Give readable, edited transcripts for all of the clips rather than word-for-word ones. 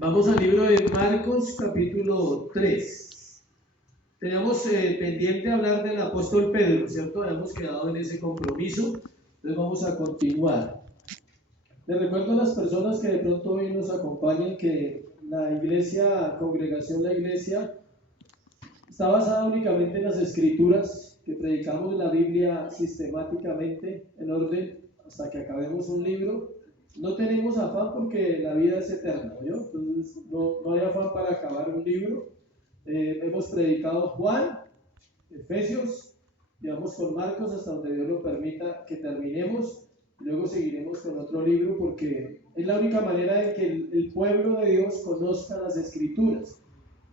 Vamos al libro de Marcos, capítulo 3. Teníamos pendiente hablar del apóstol Pedro, ¿cierto? Habíamos quedado en ese compromiso, entonces vamos a continuar. Les recuerdo a las personas que de pronto hoy nos acompañan que la iglesia, congregación La Iglesia, está basada únicamente en las escrituras, que predicamos la Biblia sistemáticamente, en orden, hasta que acabemos un libro. No tenemos afán porque la vida es eterna, ¿no? Entonces no hay afán para acabar un libro. Hemos predicado Juan, Efesios, llevamos con Marcos hasta donde Dios lo permita que terminemos. Luego seguiremos con otro libro porque es la única manera en que el pueblo de Dios conozca las escrituras.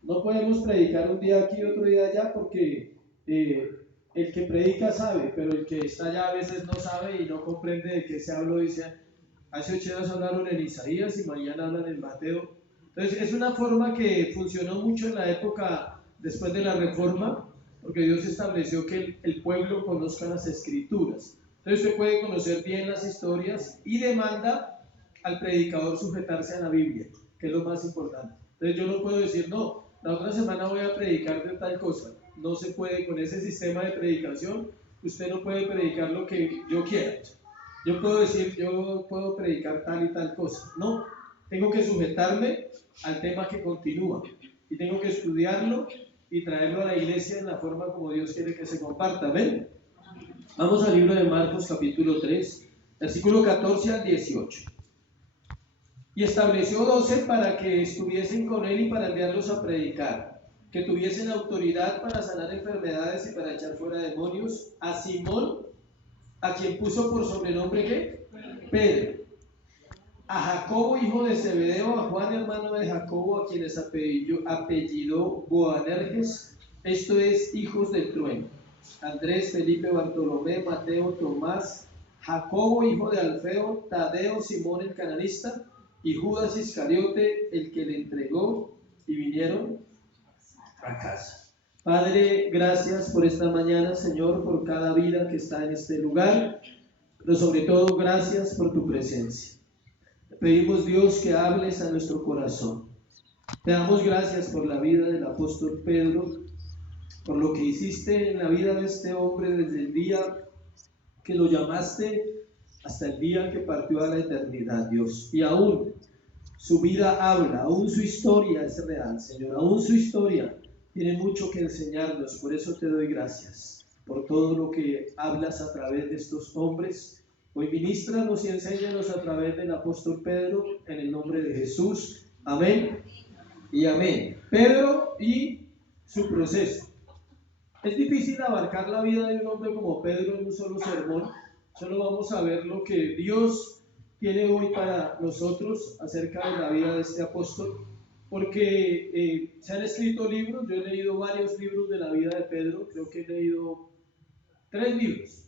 No podemos predicar un día aquí y otro día allá porque el que predica sabe, pero el que está allá a veces no sabe y no comprende de qué se habló. Dice, hace 8 días hablaron en Isaías y mañana hablan en Mateo. Entonces es una forma que funcionó mucho en la época después de la Reforma, porque Dios estableció que el pueblo conozca las escrituras. Entonces usted puede conocer bien las historias y demanda al predicador sujetarse a la Biblia, que es lo más importante. Entonces yo no puedo decir, no, la otra semana voy a predicar de tal cosa. No se puede con ese sistema de predicación. Usted no puede predicar lo que yo quiera. Yo puedo decir, yo puedo predicar tal y tal cosa. No, tengo que sujetarme al tema que continúa y tengo que estudiarlo y traerlo a la iglesia en la forma como Dios quiere que se comparta. ¿Ven? Vamos al libro de Marcos capítulo 3, versículo 14 al 18. Y estableció 12 para que estuviesen con él y para enviarlos a predicar, que tuviesen autoridad para sanar enfermedades y para echar fuera demonios, a Simón, a quien puso por sobrenombre ¿qué? Pedro, a Jacobo hijo de Zebedeo, a Juan hermano de Jacobo, a quienes apellidó Boanerges, esto es, hijos del trueno, Andrés, Felipe, Bartolomé, Mateo, Tomás, Jacobo hijo de Alfeo, Tadeo, Simón el cananista, y Judas Iscariote, el que le entregó, y vinieron a casa. Padre, gracias por esta mañana, Señor, por cada vida que está en este lugar, pero sobre todo gracias por tu presencia. Te pedimos, Dios, que hables a nuestro corazón. Te damos gracias por la vida del apóstol Pedro, por lo que hiciste en la vida de este hombre desde el día que lo llamaste hasta el día que partió a la eternidad, Dios. Y aún su vida habla, aún su historia es real, Señor, aún su historia tiene mucho que enseñarnos. Por eso te doy gracias por todo lo que hablas a través de estos hombres. Hoy ministranos y enséñanos a través del apóstol Pedro, en el nombre de Jesús. Amén y amén. Pedro y su proceso. Es difícil abarcar la vida de un hombre como Pedro en un solo sermón. Solo vamos a ver lo que Dios tiene hoy para nosotros acerca de la vida de este apóstol, porque se han escrito libros. Yo he leído varios libros de la vida de Pedro, creo que he leído 3 libros,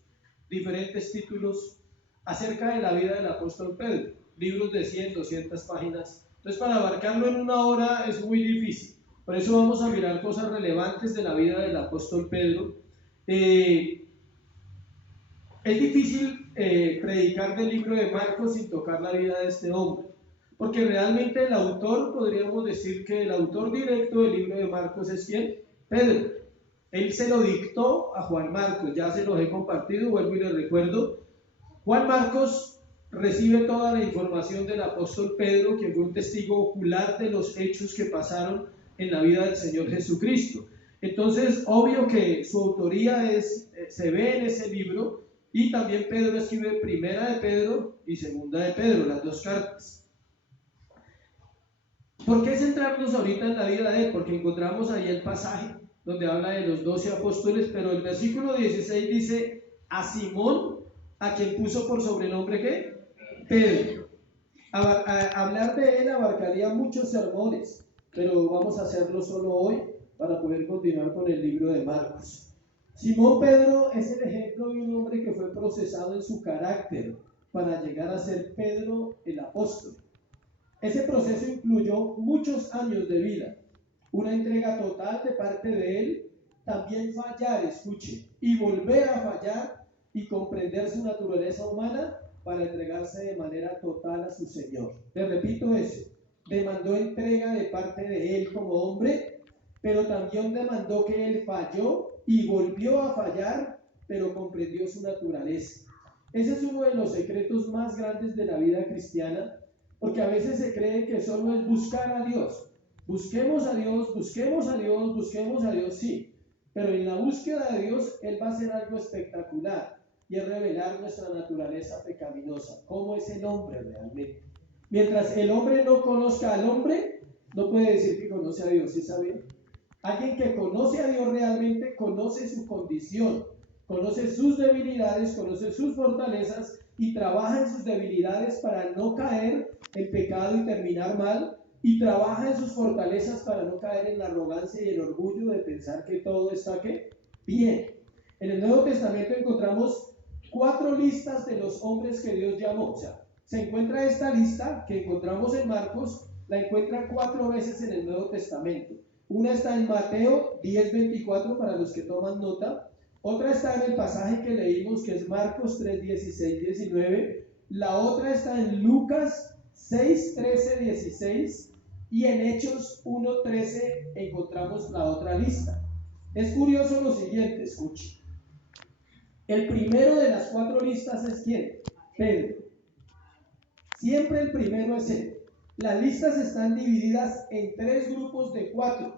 diferentes títulos acerca de la vida del apóstol Pedro, libros de 100, 200 páginas. Entonces, para abarcarlo en una hora es muy difícil. Por eso vamos a mirar cosas relevantes de la vida del apóstol Pedro. Es difícil predicar del libro de Marcos sin tocar la vida de este hombre, porque realmente el autor, podríamos decir que el autor directo del libro de Marcos es ¿quién? Pedro. Él se lo dictó a Juan Marcos, ya se los he compartido, vuelvo y les recuerdo. Juan Marcos recibe toda la información del apóstol Pedro, quien fue un testigo ocular de los hechos que pasaron en la vida del Señor Jesucristo. Entonces, obvio que su autoría se ve en ese libro, y también Pedro escribe Primera de Pedro y Segunda de Pedro, las 2 cartas. ¿Por qué centrarnos ahorita en la vida de él? Porque encontramos ahí el pasaje donde habla de los 12 apóstoles, pero el versículo 16 dice, a Simón, a quien puso por sobrenombre ¿qué? Pedro. Hablar de él abarcaría muchos sermones, pero vamos a hacerlo solo hoy para poder continuar con el libro de Marcos. Simón Pedro es el ejemplo de un hombre que fue procesado en su carácter para llegar a ser Pedro el apóstol. Ese proceso incluyó muchos años de vida, una entrega total de parte de él, también fallar, escuche, y volver a fallar y comprender su naturaleza humana para entregarse de manera total a su Señor. Le repito eso, demandó entrega de parte de él como hombre, pero también demandó que él falló y volvió a fallar, pero comprendió su naturaleza. Ese es uno de los secretos más grandes de la vida cristiana, porque a veces se cree que solo es buscar a Dios. Busquemos a Dios, busquemos a Dios, busquemos a Dios, sí. Pero en la búsqueda de Dios, Él va a hacer algo espectacular, y es revelar nuestra naturaleza pecaminosa, cómo es el hombre realmente. Mientras el hombre no conozca al hombre, no puede decir que conoce a Dios, ¿sí saben? Alguien que conoce a Dios realmente conoce su condición, conoce sus debilidades, conoce sus fortalezas y trabaja en sus debilidades para no caer en pecado y terminar mal, y trabaja en sus fortalezas para no caer en la arrogancia y el orgullo de pensar que todo está ¿qué? Bien. En el Nuevo Testamento encontramos 4 listas de los hombres que Dios llamó. O sea, se encuentra esta lista que encontramos en Marcos, la encuentra 4 veces en el Nuevo Testamento. Una está en Mateo 10:24 para los que toman nota. Otra está en el pasaje que leímos, que es Marcos 3:16-19. La otra está en Lucas 6:13-16. Y en Hechos 1:13 encontramos la otra lista. Es curioso lo siguiente, escuche. El primero de las 4 listas es ¿quién? Pedro. Siempre el primero es él. Las listas están divididas en 3 grupos de 4,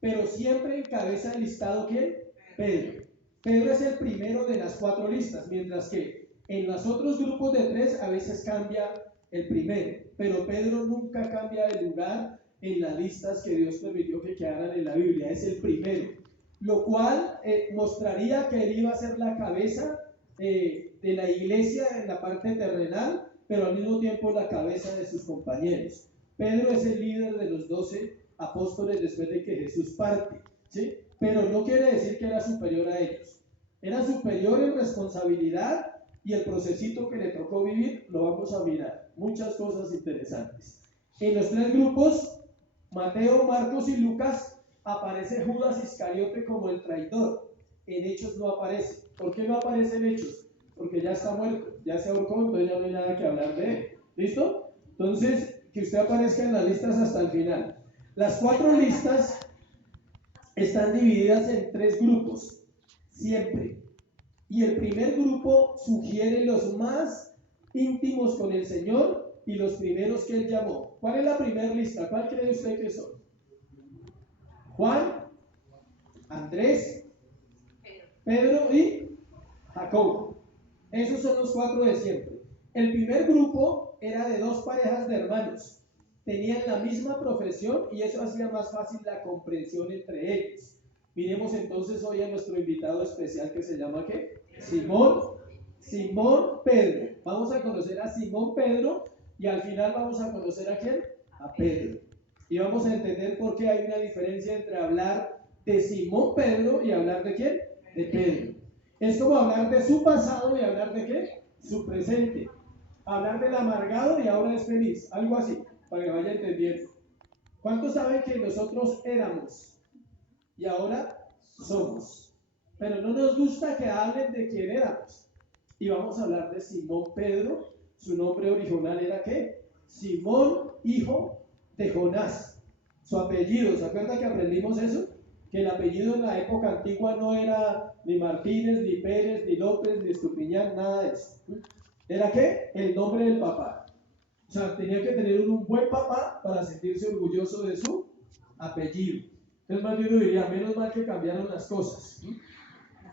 pero siempre encabeza el listado ¿quién? Pedro. Pedro es el primero de las 4 listas, mientras que en los otros grupos de 3 a veces cambia el primero, pero Pedro nunca cambia de lugar en las listas que Dios permitió que quedaran en la Biblia, es el primero, lo cual mostraría que él iba a ser la cabeza de la iglesia en la parte terrenal, pero al mismo tiempo la cabeza de sus compañeros. Pedro es el líder de los 12 apóstoles después de que Jesús parte, ¿sí? Pero no quiere decir que era superior a ellos. Era superior en responsabilidad, y el procesito que le tocó vivir lo vamos a mirar. Muchas cosas interesantes. En los 3 grupos, Mateo, Marcos y Lucas, aparece Judas Iscariote como el traidor. En Hechos no aparece. ¿Por qué no aparece en Hechos? Porque ya está muerto, ya se ahorcó, entonces ya no hay nada que hablar de él. ¿Listo? Entonces, que usted aparezca en las listas hasta el final. Las 4 listas están divididas en 3 grupos, siempre. Y el primer grupo sugiere los más íntimos con el Señor y los primeros que Él llamó. ¿Cuál es la primera lista? ¿Cuál cree usted que son? Juan, Andrés, Pedro y Jacobo. Esos son los 4 de siempre. El primer grupo era de 2 parejas de hermanos. Tenían la misma profesión y eso hacía más fácil la comprensión entre ellos. Miremos entonces hoy a nuestro invitado especial que se llama ¿qué? Simón Pedro. Vamos a conocer a Simón Pedro y al final vamos a conocer ¿a quién? A Pedro. Y vamos a entender por qué hay una diferencia entre hablar de Simón Pedro y hablar ¿de quién? De Pedro. Es como hablar de su pasado y hablar de ¿qué? Su presente. Hablar del amargado y ahora es feliz. Algo así, para que vaya entendiendo. ¿Cuántos saben que nosotros éramos y ahora somos? Pero no nos gusta que hablen de quién éramos. Y vamos a hablar de Simón Pedro. Su nombre original era ¿qué? Simón, hijo de Jonás. Su apellido, ¿se acuerdan que aprendimos eso? Que el apellido en la época antigua no era ni Martínez, ni Pérez, ni López, ni Estupiñán, nada de eso. ¿Era qué? El nombre del papá. O sea, tenía que tener un buen papá para sentirse orgulloso de su apellido. Entonces más bien uno diría, menos mal que cambiaron las cosas,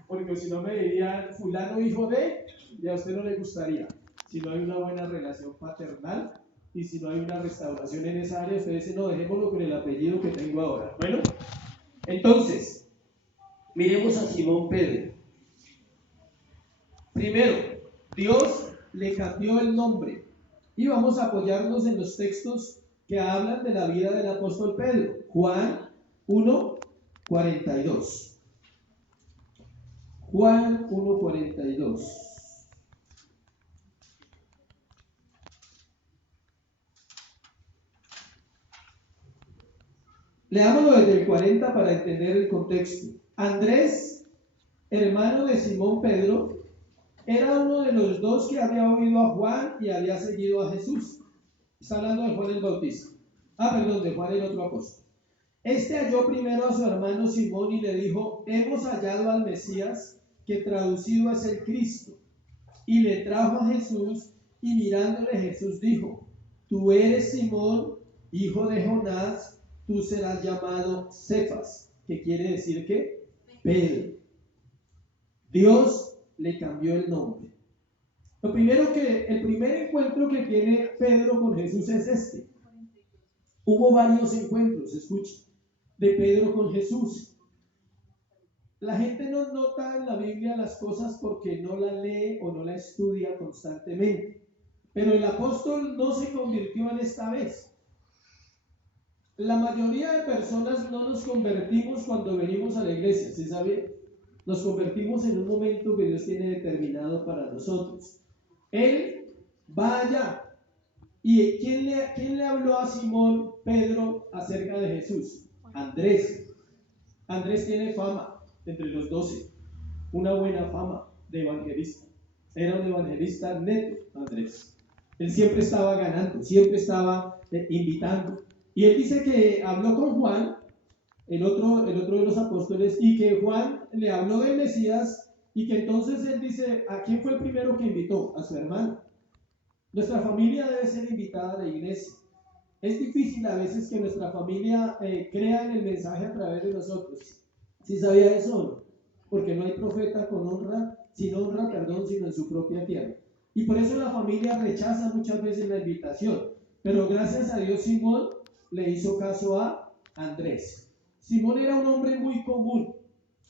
porque si no me dirían fulano hijo de, y a usted no le gustaría. Si no hay una buena relación paternal y si no hay una restauración en esa área, usted dice, no, dejémoslo con el apellido que tengo ahora. Bueno, entonces, miremos a Simón Pedro. Primero, Dios le cambió el nombre y vamos a apoyarnos en los textos que hablan de la vida del apóstol Pedro. Juan 1:42. Juan 1:42. Leámoslo desde el 40 para entender el contexto. Andrés, hermano de Simón Pedro, era uno de los 2 que había oído a Juan y había seguido a Jesús. Está hablando de Juan el Bautista. Perdón, de Juan el otro apóstol. Este halló primero a su hermano Simón y le dijo: hemos hallado al Mesías, que traducido es el Cristo. Y le trajo a Jesús, y mirándole Jesús dijo: tú eres Simón, hijo de Jonás, tú serás llamado Cefas, que quiere decir que Pedro. Dios le cambió el nombre. El primer encuentro que tiene Pedro con Jesús es este. Hubo varios encuentros, escuchen, de Pedro con Jesús. La gente no nota en la Biblia las cosas porque no la lee o no la estudia constantemente. Pero el apóstol no se convirtió en esta vez. La mayoría de personas no nos convertimos cuando venimos a la iglesia, ¿sí sabe? Nos convertimos en un momento que Dios tiene determinado para nosotros. Él va allá. ¿Y quién le habló a Simón Pedro acerca de Jesús? Andrés. Andrés tiene fama entre los 12, una buena fama de evangelista. Era un evangelista neto, Andrés. Él siempre estaba ganando, siempre estaba invitando. Y él dice que habló con Juan, el otro de los apóstoles, y que Juan le habló del Mesías, y que entonces él dice: ¿a quién fue el primero que invitó? A su hermano. Nuestra familia debe ser invitada a la iglesia. Es difícil a veces que nuestra familia crea en el mensaje a través de nosotros. ¿Sí sabía eso o no? Porque no hay profeta con honra, sino en su propia tierra. Y por eso la familia rechaza muchas veces la invitación. Pero gracias a Dios, Simón le hizo caso a Andrés. Simón era un hombre muy común.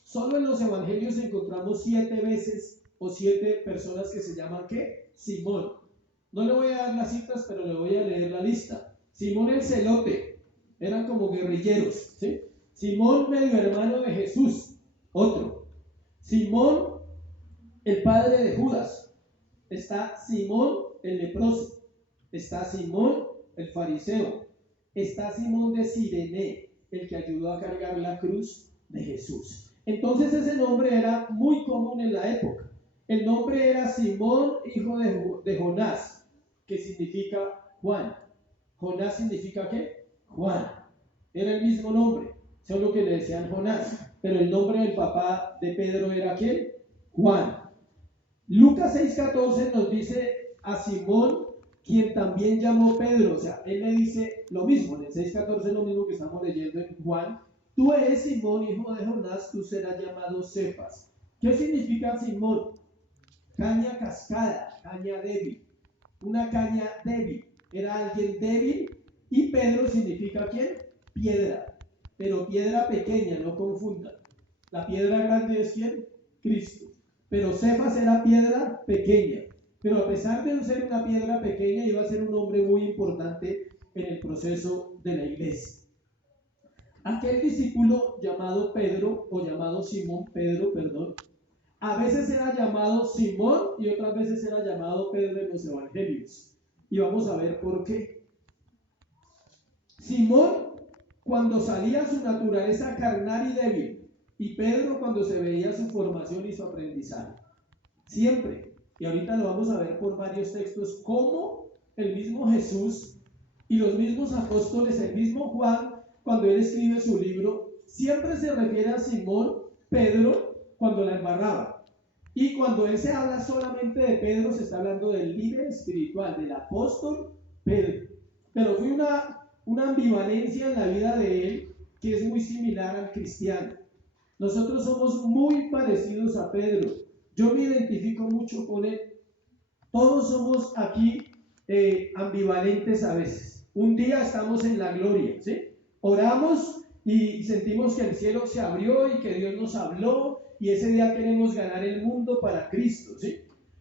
Solo en los evangelios encontramos 7 veces o 7 personas que se llaman ¿qué? Simón. No le voy a dar las citas, pero le voy a leer la lista. Simón el celote, eran como guerrilleros, ¿sí? Simón medio hermano de Jesús, otro. Simón el padre de Judas. Está Simón el leproso. Está Simón el fariseo. Está Simón de Cirene, el que ayudó a cargar la cruz de Jesús. Entonces ese nombre era muy común en la época. El nombre era Simón, hijo de Jonás, que significa Juan. Jonás significa ¿qué? Juan. Era el mismo nombre, solo que le decían Jonás. Pero el nombre del papá de Pedro era ¿quién? Juan. Lucas 6:14 nos dice a Simón, quien también llamó Pedro. O sea, él le dice lo mismo. En el 6:14 es lo mismo que estamos leyendo en Juan. Tú eres Simón, hijo de Jonás, tú serás llamado Cefas. ¿Qué significa Simón? Caña cascada, caña débil. Una caña débil. Era alguien débil. Y Pedro significa ¿quién? Piedra. Pero piedra pequeña, no confundan. La piedra grande es ¿quién? Cristo. Pero Cefas era piedra pequeña. Pero a pesar de ser una piedra pequeña, iba a ser un hombre muy importante en el proceso de la iglesia. Aquel discípulo llamado Pedro, o llamado Simón Pedro, perdón, a veces era llamado Simón y otras veces era llamado Pedro en los evangelios. Y vamos a ver por qué. Simón, cuando salía su naturaleza carnal y débil, y Pedro cuando se veía su formación y su aprendizaje. Siempre. Y ahorita lo vamos a ver por varios textos, cómo el mismo Jesús y los mismos apóstoles, el mismo Juan, cuando él escribe su libro, siempre se refiere a Simón, Pedro, cuando la embarraba. Y cuando él se habla solamente de Pedro, se está hablando del líder espiritual, del apóstol Pedro. Pero fue una ambivalencia en la vida de él que es muy similar al cristiano. Nosotros somos muy parecidos a Pedro. Yo me identifico mucho con él. Todos somos aquí ambivalentes a veces. Un día estamos en la gloria, ¿sí? Oramos y sentimos que el cielo se abrió y que Dios nos habló y ese día queremos ganar el mundo para Cristo, ¿sí?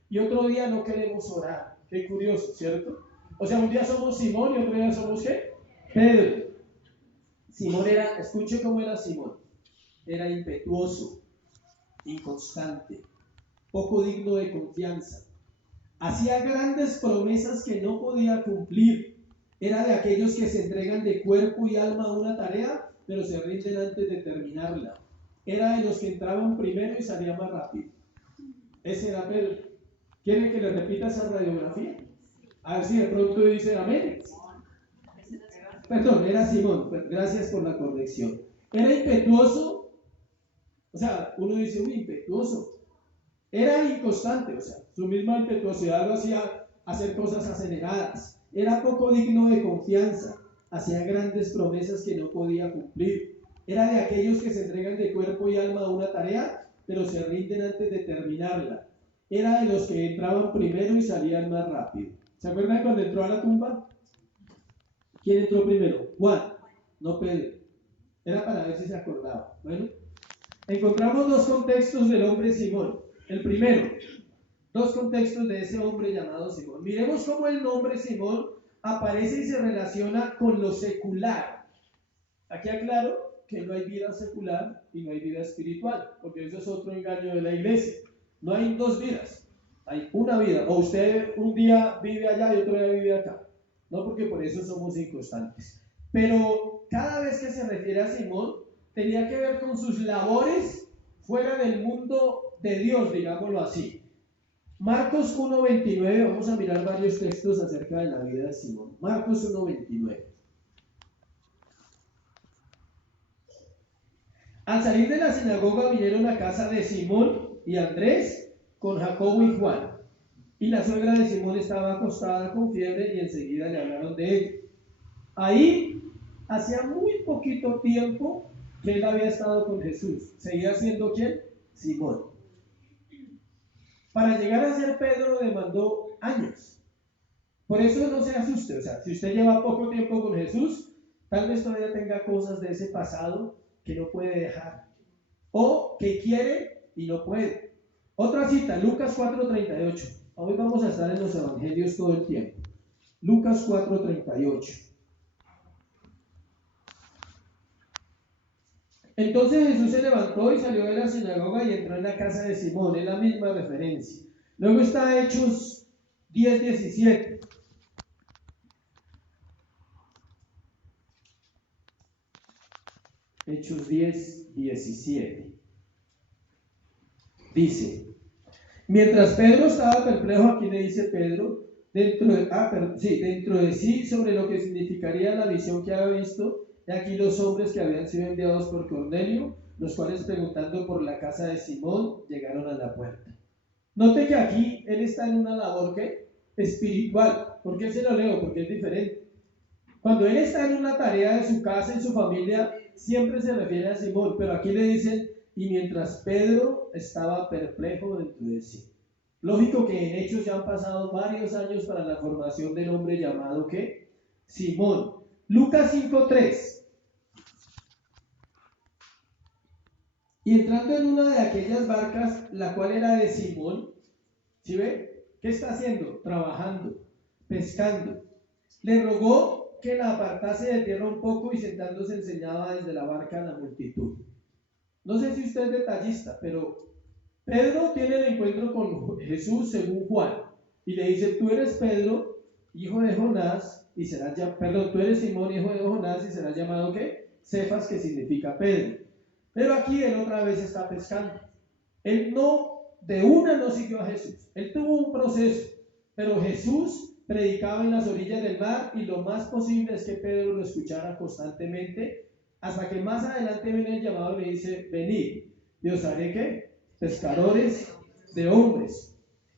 Y otro día no queremos orar. Qué curioso, ¿cierto? O sea, un día somos Simón y otro día somos ¿qué? Pedro. Simón era, escuche cómo era Simón. Era impetuoso, inconstante, poco digno de confianza. Hacía grandes promesas que no podía cumplir. Era de aquellos que se entregan de cuerpo y alma a una tarea, pero se rinden antes de terminarla. Era de los que entraban primero y salían más rápido. Ese era Pedro. ¿Quieren que le repita esa radiografía? A ver si de pronto dice amén. Perdón, era Simón, gracias por la corrección. Era impetuoso, o sea, uno dice, uy, impetuoso. Era inconstante, o sea, su misma impetuosidad lo hacía hacer cosas aceleradas. Era poco digno de confianza, hacía grandes promesas que no podía cumplir. Era de aquellos que se entregan de cuerpo y alma a una tarea, pero se rinden antes de terminarla. Era de los que entraban primero y salían más rápido. ¿Se acuerdan cuando entró a la tumba? ¿Quién entró primero? Juan, no Pedro. Era para ver si se acordaba. Bueno, encontramos dos contextos del hombre Simón. El primero, dos contextos de ese hombre llamado Simón. Miremos cómo el nombre Simón aparece y se relaciona con lo secular. Aquí aclaro que no hay vida secular y no hay vida espiritual, porque eso es otro engaño de la iglesia. No hay dos vidas, hay una vida. O usted un día vive allá y otro día vive acá. No, porque por eso somos inconstantes. Pero cada vez que se refiere a Simón, tenía que ver con sus labores fuera del mundo de Dios, digámoslo así. Marcos 1:29, vamos a mirar varios textos acerca de la vida de Simón. Marcos 1:29. Al salir de la sinagoga vinieron a casa de Simón y Andrés con Jacobo y Juan. Y la suegra de Simón estaba acostada con fiebre y enseguida le hablaron de ella. Ahí hacía muy poquito tiempo que él había estado con Jesús. ¿Seguía siendo quién? Simón. Para llegar a ser Pedro demandó años. Por eso no se asuste. O sea, si usted lleva poco tiempo con Jesús, tal vez todavía tenga cosas de ese pasado que no puede dejar. O que quiere y no puede. Otra cita, Lucas 4:38. Hoy vamos a estar en los evangelios todo el tiempo. Lucas 4:38. Entonces Jesús se levantó y salió de la sinagoga y entró en la casa de Simón. Es la misma referencia. Luego está Hechos 10:17. Hechos 10:17. Dice, mientras Pedro estaba perplejo, aquí le dice Pedro, dentro de sí sobre lo que significaría la visión que había visto, he aquí los hombres que habían sido enviados por Cornelio, los cuales preguntando por la casa de Simón, llegaron a la puerta. Note que aquí él está en una labor ¿qué? Espiritual. ¿Por qué se lo leo? Porque es diferente. Cuando él está en una tarea de su casa, en su familia, siempre se refiere a Simón, pero aquí le dicen, y mientras Pedro estaba perplejo dentro de sí. Lógico que en Hechos ya han pasado varios años para la formación del hombre llamado ¿qué? Simón. Lucas 5:3. Y entrando en una de aquellas barcas, la cual era de Simón, ¿sí ve? ¿Qué está haciendo? Trabajando, pescando. Le rogó que la apartase de tierra un poco y sentándose enseñaba desde la barca a la multitud. No sé si usted es detallista, pero Pedro tiene el encuentro con Jesús según Juan y le dice, tú eres Pedro, hijo de Jonás, y serás tú eres Simón, hijo de Jonás, y serás llamado ¿qué? Cefas, que significa Pedro. Pero aquí él otra vez está pescando. Él no siguió a Jesús. Él tuvo un proceso, pero Jesús predicaba en las orillas del mar y lo más posible es que Pedro lo escuchara constantemente hasta que más adelante viene el llamado y le dice, venid, y os haré ¿qué? Pescadores de hombres.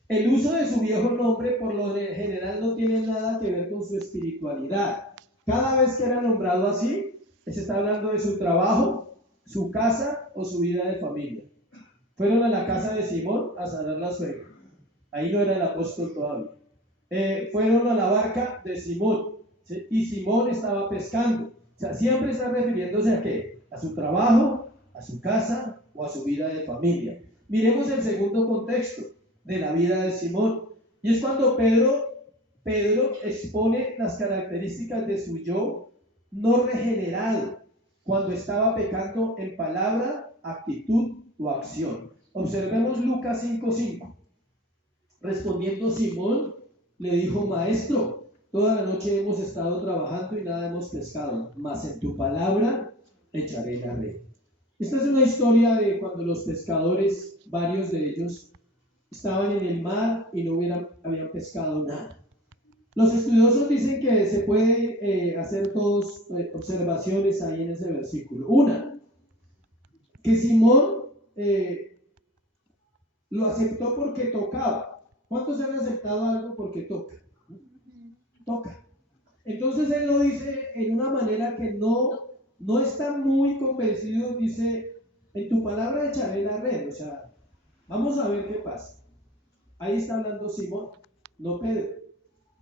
El uso de su viejo nombre por lo general no tiene nada que ver con su espiritualidad. Cada vez que era nombrado así, se está hablando de su trabajo, su casa o su vida de familia. Fueron a la casa de Simón a sanar la suegra. Ahí no era el apóstol todavía. Fueron a la barca de Simón, ¿sí? Y Simón estaba pescando. O sea, siempre está refiriéndose a ¿qué? A su trabajo, a su casa o a su vida de familia. Miremos el segundo contexto de la vida de Simón. Y es cuando Pedro expone las características de su yo no regenerado, cuando estaba pecando en palabra, actitud o acción. Observemos Lucas 5:5. Respondiendo Simón, le dijo, maestro, toda la noche hemos estado trabajando y nada hemos pescado, mas en tu palabra echaré la red. Esta es una historia de cuando los pescadores, varios de ellos, estaban en el mar y no habían pescado nada. Los estudiosos dicen que se puede hacer dos observaciones ahí en ese versículo. Una, que Simón lo aceptó porque tocaba. ¿Cuántos han aceptado algo porque toca? Toca. Entonces él lo dice en una manera que no está muy convencido. Dice, en tu palabra echaré la red. O sea, vamos a ver qué pasa. Ahí está hablando Simón, no Pedro.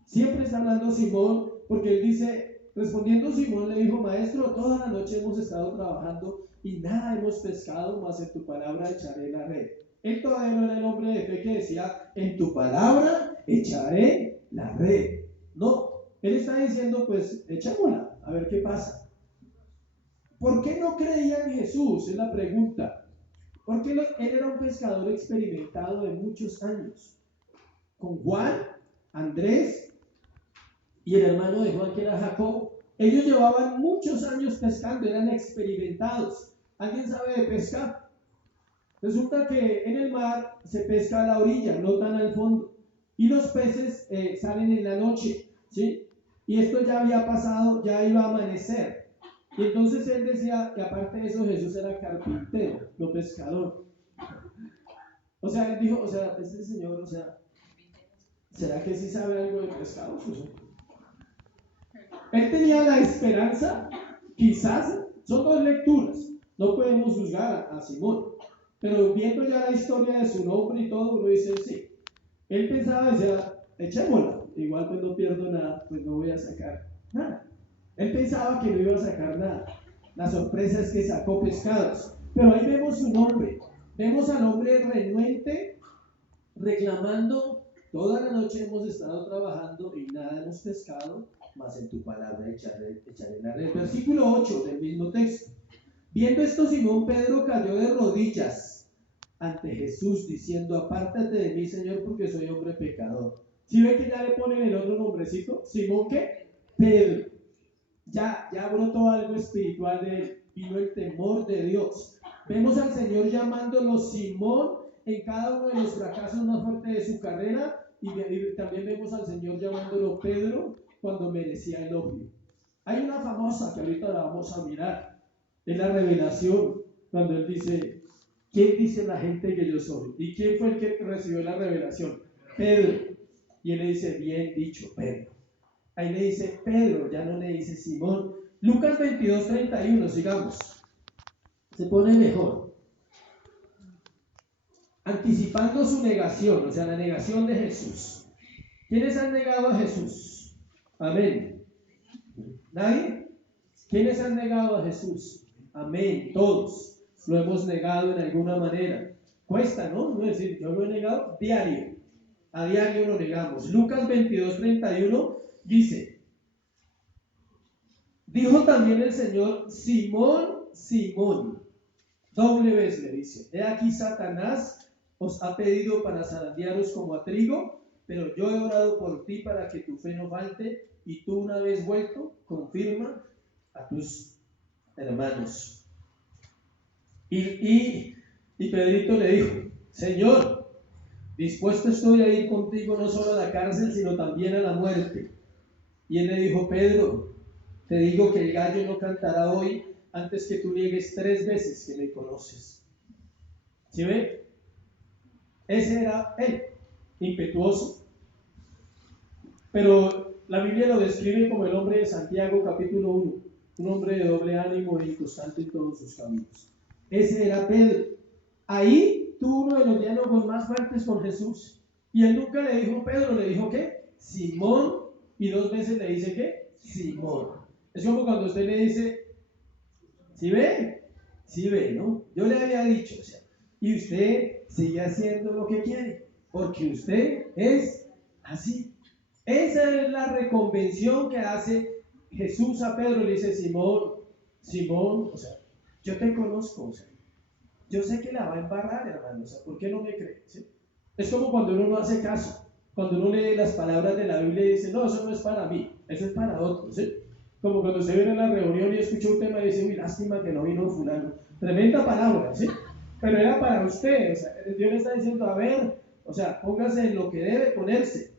Siempre está hablando Simón, porque él dice, respondiendo Simón le dijo, maestro, toda la noche hemos estado trabajando y nada hemos pescado, mas en tu palabra echaré la red. Él todavía no era el hombre de fe que decía, en tu palabra echaré la red. No, él está diciendo, pues echémosla, a ver qué pasa. ¿Por qué no creía en Jesús? Es la pregunta. Porque él era un pescador experimentado de muchos años. Con Juan, Andrés y el hermano de Juan, que era Jacob, ellos llevaban muchos años pescando, eran experimentados. ¿Alguien sabe de pescar? Resulta que en el mar se pesca a la orilla, no tan al fondo, y los peces salen en la noche, ¿sí? Y esto ya había pasado, ya iba a amanecer. Y entonces él decía que aparte de eso Jesús era carpintero, no pescador. O sea, él dijo, o sea, este señor, o sea, ¿será que sí sabe algo de pescados? Él tenía la esperanza, quizás, son dos lecturas, no podemos juzgar a Simón, pero viendo ya la historia de su nombre y todo, uno dice, sí, él pensaba, decía, echémosla, igual pues no pierdo nada, pues no voy a sacar nada. Él pensaba que no iba a sacar nada. La sorpresa es que sacó pescados, pero ahí vemos su nombre, vemos al hombre renuente, reclamando, toda la noche hemos estado trabajando y nada hemos pescado, mas en tu palabra echaré la red. Versículo 8 del mismo texto. Viendo esto, Simón Pedro cayó de rodillas ante Jesús, diciendo, apártate de mí, Señor, porque soy hombre pecador. ¿Sí ve que ya le ponen el otro nombrecito? Simón, ¿qué? Pedro. Ya brotó algo espiritual de él, vino el temor de Dios. Vemos al Señor llamándolo Simón en cada uno de los fracasos más fuertes de su carrera, y también vemos al Señor llamándolo Pedro cuando merecía elogio. Hay una famosa que ahorita la vamos a mirar, es la revelación, cuando él dice, ¿quién dice la gente que yo soy? ¿Y quién fue el que recibió la revelación? Pedro. Y él le dice, bien dicho, Pedro. Ahí le dice Pedro, ya no le dice Simón. Lucas 22:31, sigamos. Se pone mejor. Anticipando su negación, o sea, la negación de Jesús. ¿Quiénes han negado a Jesús? Amén. ¿Nadie? ¿Quiénes han negado a Jesús? Amén. Todos lo hemos negado en alguna manera. Cuesta, ¿no? No es decir, yo lo he negado diario. A diario lo negamos. Lucas 22:31 dice, dijo también el Señor, Simón, Simón, doble vez le dice, he aquí Satanás os ha pedido para zarandearos como a trigo, pero yo he orado por ti para que tu fe no falte, y tú una vez vuelto, confirma a tus hermanos. Y Pedrito le dijo, Señor, dispuesto estoy a ir contigo no solo a la cárcel, sino también a la muerte. Y él le dijo, Pedro, te digo que el gallo no cantará hoy antes que tú niegues 3 veces que me conoces. ¿Sí ve? Ese era él, impetuoso. Pero la Biblia lo describe como el hombre de Santiago, capítulo 1, un hombre de doble ánimo e inconstante en todos sus caminos. Ese era Pedro. Ahí tuvo uno de los diálogos más fuertes con Jesús. Y él nunca le dijo Pedro, le dijo ¿qué? Simón, y 2 veces le dice ¿qué? Simón. Es como cuando usted le dice, ¿sí ve? Sí ve, ¿no? Yo le había dicho, o sea, y usted sigue haciendo lo que quiere, porque usted es así. Esa es la reconvención que hace Jesús a Pedro. Le dice, Simón, Simón, o sea, yo te conozco, o sea, yo sé que la va a embarrar, hermano, o sea, ¿por qué no me cree? ¿Sí? Es como cuando uno no hace caso, cuando uno lee las palabras de la Biblia y dice, no, eso no es para mí, eso es para otros, ¿sí? Como cuando se viene a la reunión y escucha un tema y dice, uy, lástima que no vino fulano. Tremenda palabra, ¿sí? Pero era para usted, o sea, Dios le está diciendo, a ver, o sea, póngase en lo que debe ponerse.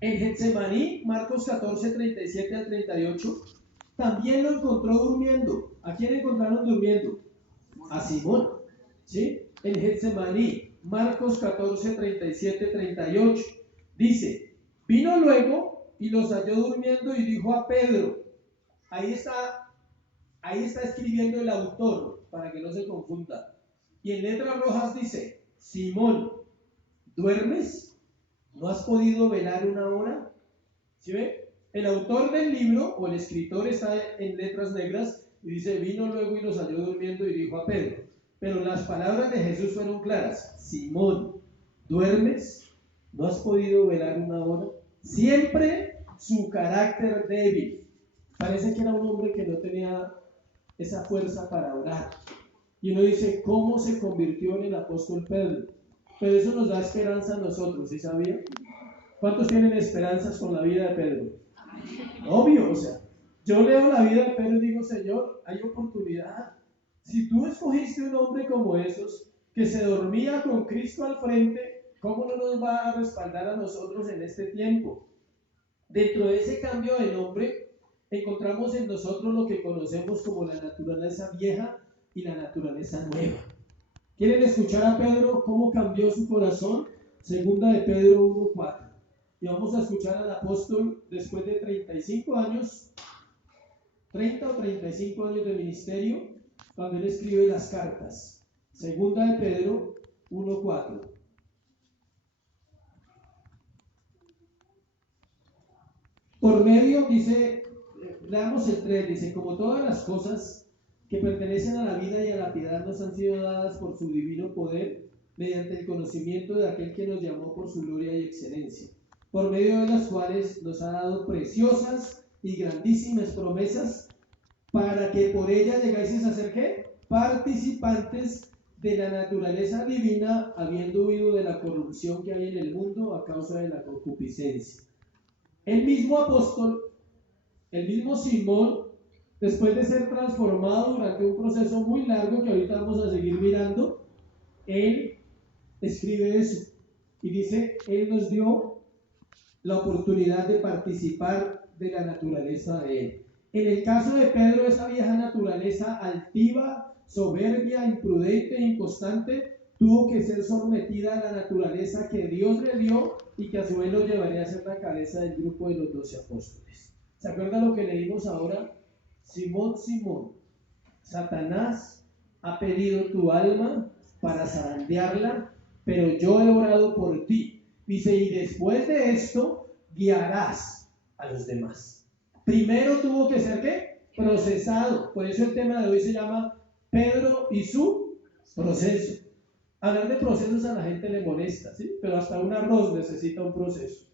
En Getsemaní, Marcos 14, 37 al 38, también lo encontró durmiendo. ¿A quién encontraron durmiendo? A Simón. ¿Sí? En Getsemaní, Marcos 14, 37, 38, dice, vino luego y los halló durmiendo y dijo a Pedro, ahí está escribiendo el autor, para que no se confunda. Y en letras rojas dice, Simón, ¿duermes? ¿No has podido velar una hora? ¿Sí ve? El autor del libro, o el escritor, está en letras negras y dice, vino luego y los halló durmiendo y dijo a Pedro. Pero las palabras de Jesús fueron claras. Simón, ¿duermes? ¿No has podido velar una hora? Siempre su carácter débil. Parece que era un hombre que no tenía esa fuerza para orar. Y uno dice, ¿cómo se convirtió en el apóstol Pedro? Pero eso nos da esperanza a nosotros, ¿sí sabía? ¿Cuántos tienen esperanzas con la vida de Pedro? Obvio, o sea, yo leo la vida de Pedro y digo, Señor, hay oportunidad. Si tú escogiste un hombre como esos, que se dormía con Cristo al frente, ¿cómo no nos va a respaldar a nosotros en este tiempo? Dentro de ese cambio de nombre, encontramos en nosotros lo que conocemos como la naturaleza vieja y la naturaleza nueva. ¿Quieren escuchar a Pedro cómo cambió su corazón? Segunda de Pedro 1:4. Y vamos a escuchar al apóstol después de 35 años, 30 o 35 años de ministerio, cuando él escribe las cartas. Segunda de Pedro 1:4. Por medio, dice, leamos el 3, dice, como todas las cosas que pertenecen a la vida y a la piedad nos han sido dadas por su divino poder, mediante el conocimiento de aquel que nos llamó por su gloria y excelencia, por medio de las cuales nos ha dado preciosas y grandísimas promesas, para que por ellas llegáis a ser ¿qué? Participantes de la naturaleza divina, habiendo huido de la corrupción que hay en el mundo a causa de la concupiscencia. El mismo apóstol, el mismo Simón, después de ser transformado durante un proceso muy largo que ahorita vamos a seguir mirando, él escribe eso y dice, él nos dio la oportunidad de participar de la naturaleza de él. En el caso de Pedro, esa vieja naturaleza altiva, soberbia, imprudente, inconstante, tuvo que ser sometida a la naturaleza que Dios le dio y que a su vez lo llevaría a ser la cabeza del grupo de los 12 apóstoles. ¿Se acuerdan lo que leímos ahora? Simón, Simón, Satanás ha pedido tu alma para zarandearla, pero yo he orado por ti. Dice, y después de esto guiarás a los demás. Primero tuvo que ser ¿qué? Procesado. Por eso el tema de hoy se llama Pedro y su proceso. Hablar de procesos a la gente le molesta, ¿sí? Pero hasta un arroz necesita un proceso.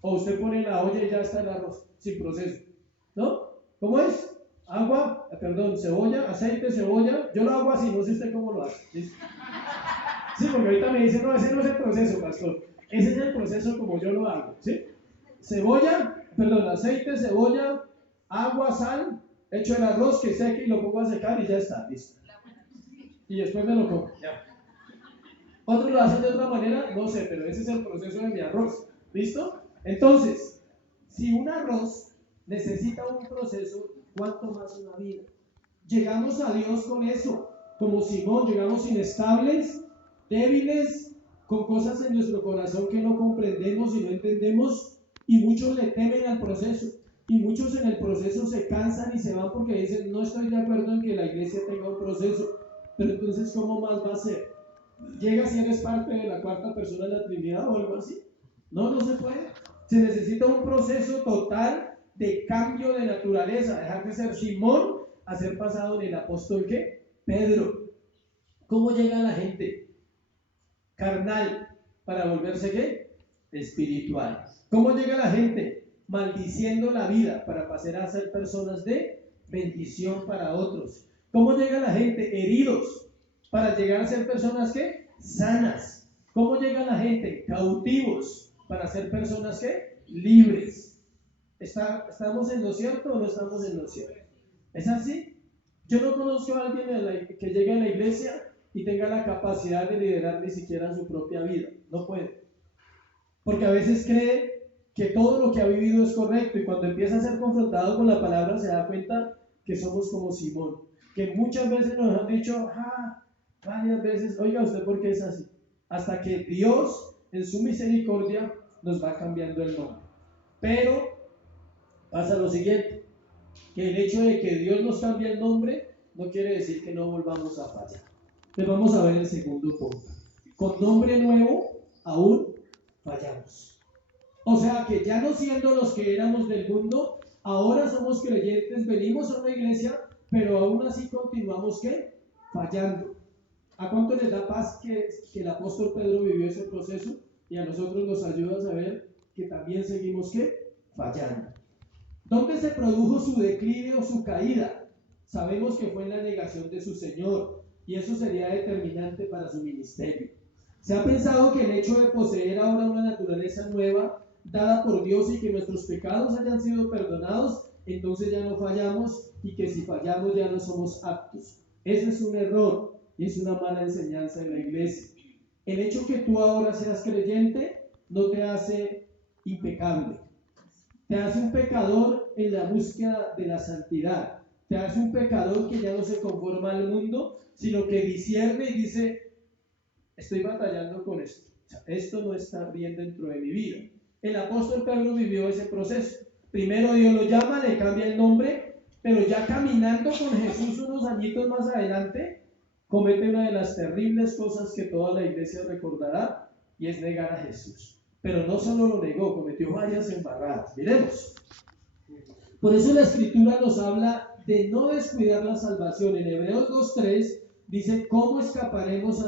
O usted pone la olla y ya está el arroz, sin proceso, ¿no? ¿Cómo es? Agua, cebolla, aceite, cebolla. Yo lo hago así, no sé usted cómo lo hace. ¿Listo? Sí, porque ahorita me dicen, no, ese no es el proceso, pastor. Ese es el proceso como yo lo hago, ¿sí? Aceite, cebolla, agua, sal, echo el arroz que seque y lo pongo a secar y ya está, listo. Y después me lo como, ya. Otros lo hacen de otra manera, no sé, pero ese es el proceso de mi arroz, ¿listo? Entonces, si un arroz necesita un proceso, ¿cuánto más una vida? Llegamos a Dios con eso, como Simón, llegamos inestables, débiles, con cosas en nuestro corazón que no comprendemos y no entendemos, y muchos le temen al proceso, y muchos en el proceso se cansan y se van porque dicen, no estoy de acuerdo en que la iglesia tenga un proceso, pero entonces ¿cómo más va a ser? ¿Llega si eres parte de la cuarta persona de la Trinidad o algo así? No se puede. Se necesita un proceso total de cambio de naturaleza, dejar de ser Simón a ser pasado en el apóstol ¿qué? Pedro. ¿Cómo llega la gente? Carnal, para volverse ¿qué? Espiritual. ¿Cómo llega la gente? Maldiciendo la vida para pasar a ser personas de bendición para otros. ¿Cómo llega la gente? Heridos para llegar a ser personas ¿qué? Sanas. ¿Cómo llega la gente? Cautivos para ser personas ¿qué? Libres. ¿Estamos en lo cierto o no estamos en lo cierto? ¿Es así? Yo no conozco a alguien que llegue a la iglesia y tenga la capacidad de liderar ni siquiera su propia vida. No puede. Porque a veces cree que todo lo que ha vivido es correcto, y cuando empieza a ser confrontado con la palabra se da cuenta que somos como Simón, que muchas veces nos han dicho, varias veces, oiga, ¿usted por qué es así? Hasta que Dios, en su misericordia, nos va cambiando el nombre. Pero pasa lo siguiente, que el hecho de que Dios nos cambie el nombre no quiere decir que no volvamos a fallar. Entonces vamos a ver el segundo punto. Con nombre nuevo aún fallamos. O sea que ya no siendo los que éramos del mundo, ahora somos creyentes, venimos a una iglesia, pero aún así continuamos ¿qué? Fallando. ¿A cuánto les da paz que el apóstol Pedro vivió ese proceso? Y a nosotros nos ayuda a saber que también seguimos ¿qué? Fallando. ¿Dónde se produjo su declive o su caída? Sabemos que fue en la negación de su Señor, y eso sería determinante para su ministerio. Se ha pensado que el hecho de poseer ahora una naturaleza nueva, dada por Dios, y que nuestros pecados hayan sido perdonados, entonces ya no fallamos, y que si fallamos ya no somos aptos. Ese es un error y es una mala enseñanza en la iglesia. El hecho que tú ahora seas creyente no te hace impecable. Te hace un pecador en la búsqueda de la santidad. Te hace un pecador que ya no se conforma al mundo, sino que discierne y dice, estoy batallando con esto. O sea, esto no está bien dentro de mi vida. El apóstol Pedro vivió ese proceso. Primero Dios lo llama, le cambia el nombre, pero ya caminando con Jesús unos añitos más adelante, comete una de las terribles cosas que toda la iglesia recordará, y es negar a Jesús. Pero no solo lo negó, cometió varias embarradas. Miremos. Por eso la Escritura nos habla de no descuidar la salvación. En Hebreos 2:3 dice, ¿cómo escaparemos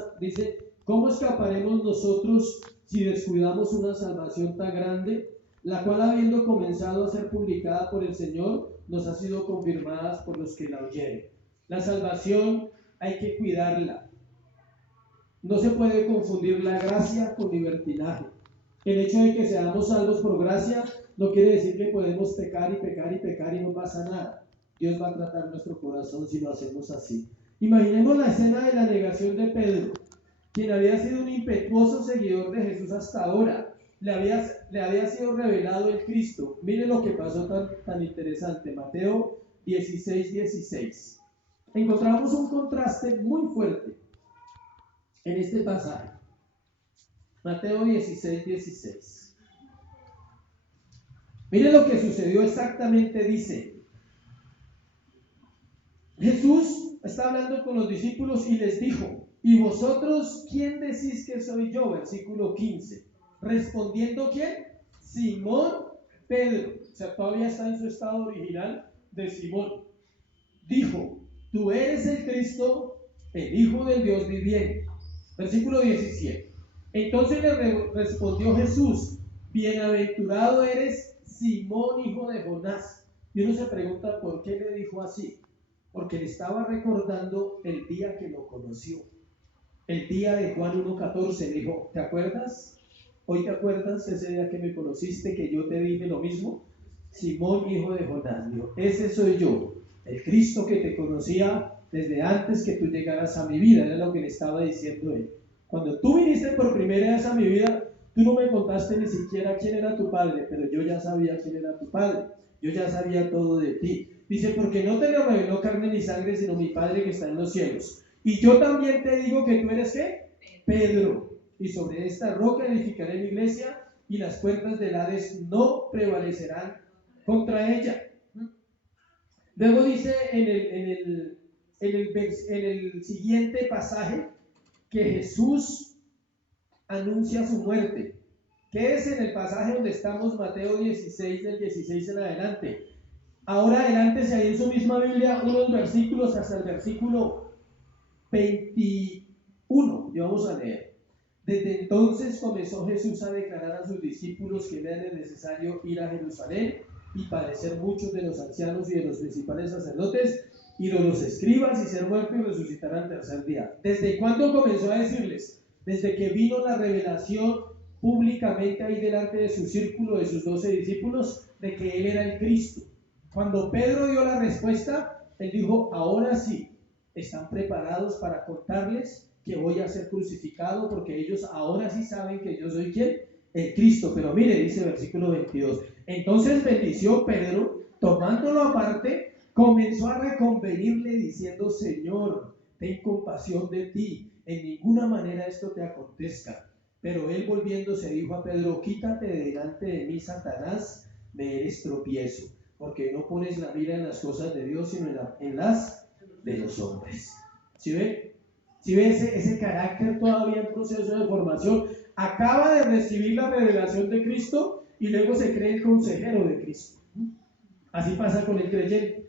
nosotros si descuidamos una salvación tan grande, la cual habiendo comenzado a ser publicada por el Señor, nos ha sido confirmada por los que la oyeron? La salvación hay que cuidarla. No se puede confundir la gracia con libertinaje. El hecho de que seamos salvos por gracia no quiere decir que podemos pecar y pecar y pecar y no pasa nada. Dios va a tratar nuestro corazón si lo hacemos así. Imaginemos la escena de la negación de Pedro, quien había sido un impetuoso seguidor de Jesús hasta ahora. Le había sido revelado el Cristo. Miren lo que pasó tan interesante. Mateo 16:16. Encontramos un contraste muy fuerte en este pasaje. Mateo 16:16. Mire lo que sucedió exactamente, dice. Jesús está hablando con los discípulos y les dijo, ¿y vosotros quién decís que soy yo? Versículo 15. Respondiendo, ¿quién? Simón Pedro. O sea, todavía está en su estado original de Simón. Dijo, tú eres el Cristo, el Hijo del Dios viviente. Versículo 17. Entonces le respondió Jesús, bienaventurado eres Simón, hijo de Jonás. Y uno se pregunta, ¿por qué le dijo así? Porque le estaba recordando el día que lo conoció. El día de Juan 1:14, le dijo, ¿te acuerdas? ¿Hoy te acuerdas ese día que me conociste, que yo te dije lo mismo? Simón, hijo de Jonás. Dijo, ese soy yo, el Cristo que te conocía desde antes que tú llegaras a mi vida. Era lo que le estaba diciendo él. Cuando tú viniste por primera vez a mi vida, tú no me contaste ni siquiera quién era tu padre, pero yo ya sabía quién era tu padre. Yo ya sabía todo de ti. Dice, porque no te lo reveló carne ni sangre, sino mi Padre que está en los cielos. Y yo también te digo que tú eres ¿qué? Pedro. Y sobre esta roca edificaré mi iglesia, y las puertas del Hades no prevalecerán contra ella. Luego dice en el siguiente pasaje que Jesús anuncia su muerte. ¿Qué es en el pasaje donde estamos? Mateo 16, del 16 en adelante. Ahora adelántese ahí en su misma Biblia unos versículos hasta el versículo 21. Y vamos a leer. Desde entonces comenzó Jesús a declarar a sus discípulos que era necesario ir a Jerusalén y padecer muchos de los ancianos y de los principales sacerdotes y de los escribas, y ser muerto y resucitar al tercer día. ¿Desde cuándo comenzó a decirles? Desde que vino la revelación públicamente ahí delante de su círculo, de sus 12 discípulos, de que él era el Cristo. Cuando Pedro dio la respuesta, él dijo, ahora sí, están preparados para contarles que voy a ser crucificado, porque ellos ahora sí saben que yo soy ¿quién? el Cristo. Pero mire, dice versículo 22. Entonces bendició Pedro, tomándolo aparte, comenzó a reconvenirle diciendo: Señor, ten compasión de ti, en ninguna manera esto te acontezca. Pero él volviéndose dijo a Pedro: quítate de delante de mí, Satanás, me eres tropiezo, porque no pones la mira en las cosas de Dios, sino en las de los hombres. ¿Sí ve? ¿Sí ve ese carácter todavía en proceso de formación? Acaba de recibir la revelación de Cristo y luego se cree el consejero de Cristo. Así pasa con el creyente.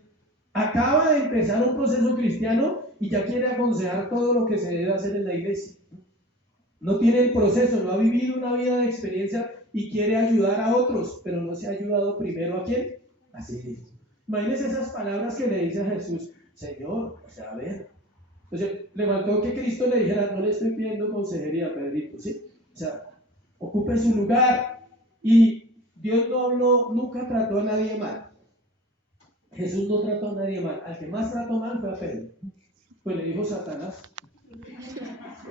Acaba de empezar un proceso cristiano y ya quiere aconsejar todo lo que se debe hacer en la iglesia. No tiene el proceso, no ha vivido una vida de experiencia y quiere ayudar a otros, pero no se ha ayudado primero ¿a quién? A sí mismo. Imagínense esas palabras que le dice a Jesús: Señor, o sea, a ver. Entonces, le faltó que Cristo le dijera: no le estoy pidiendo consejería, Pedrito, ¿sí? O sea, ocupe su lugar. Y Dios no habló, nunca trató a nadie mal. Jesús no trató a nadie mal. Al que más trató mal fue a Pedro. Pues le dijo Satanás.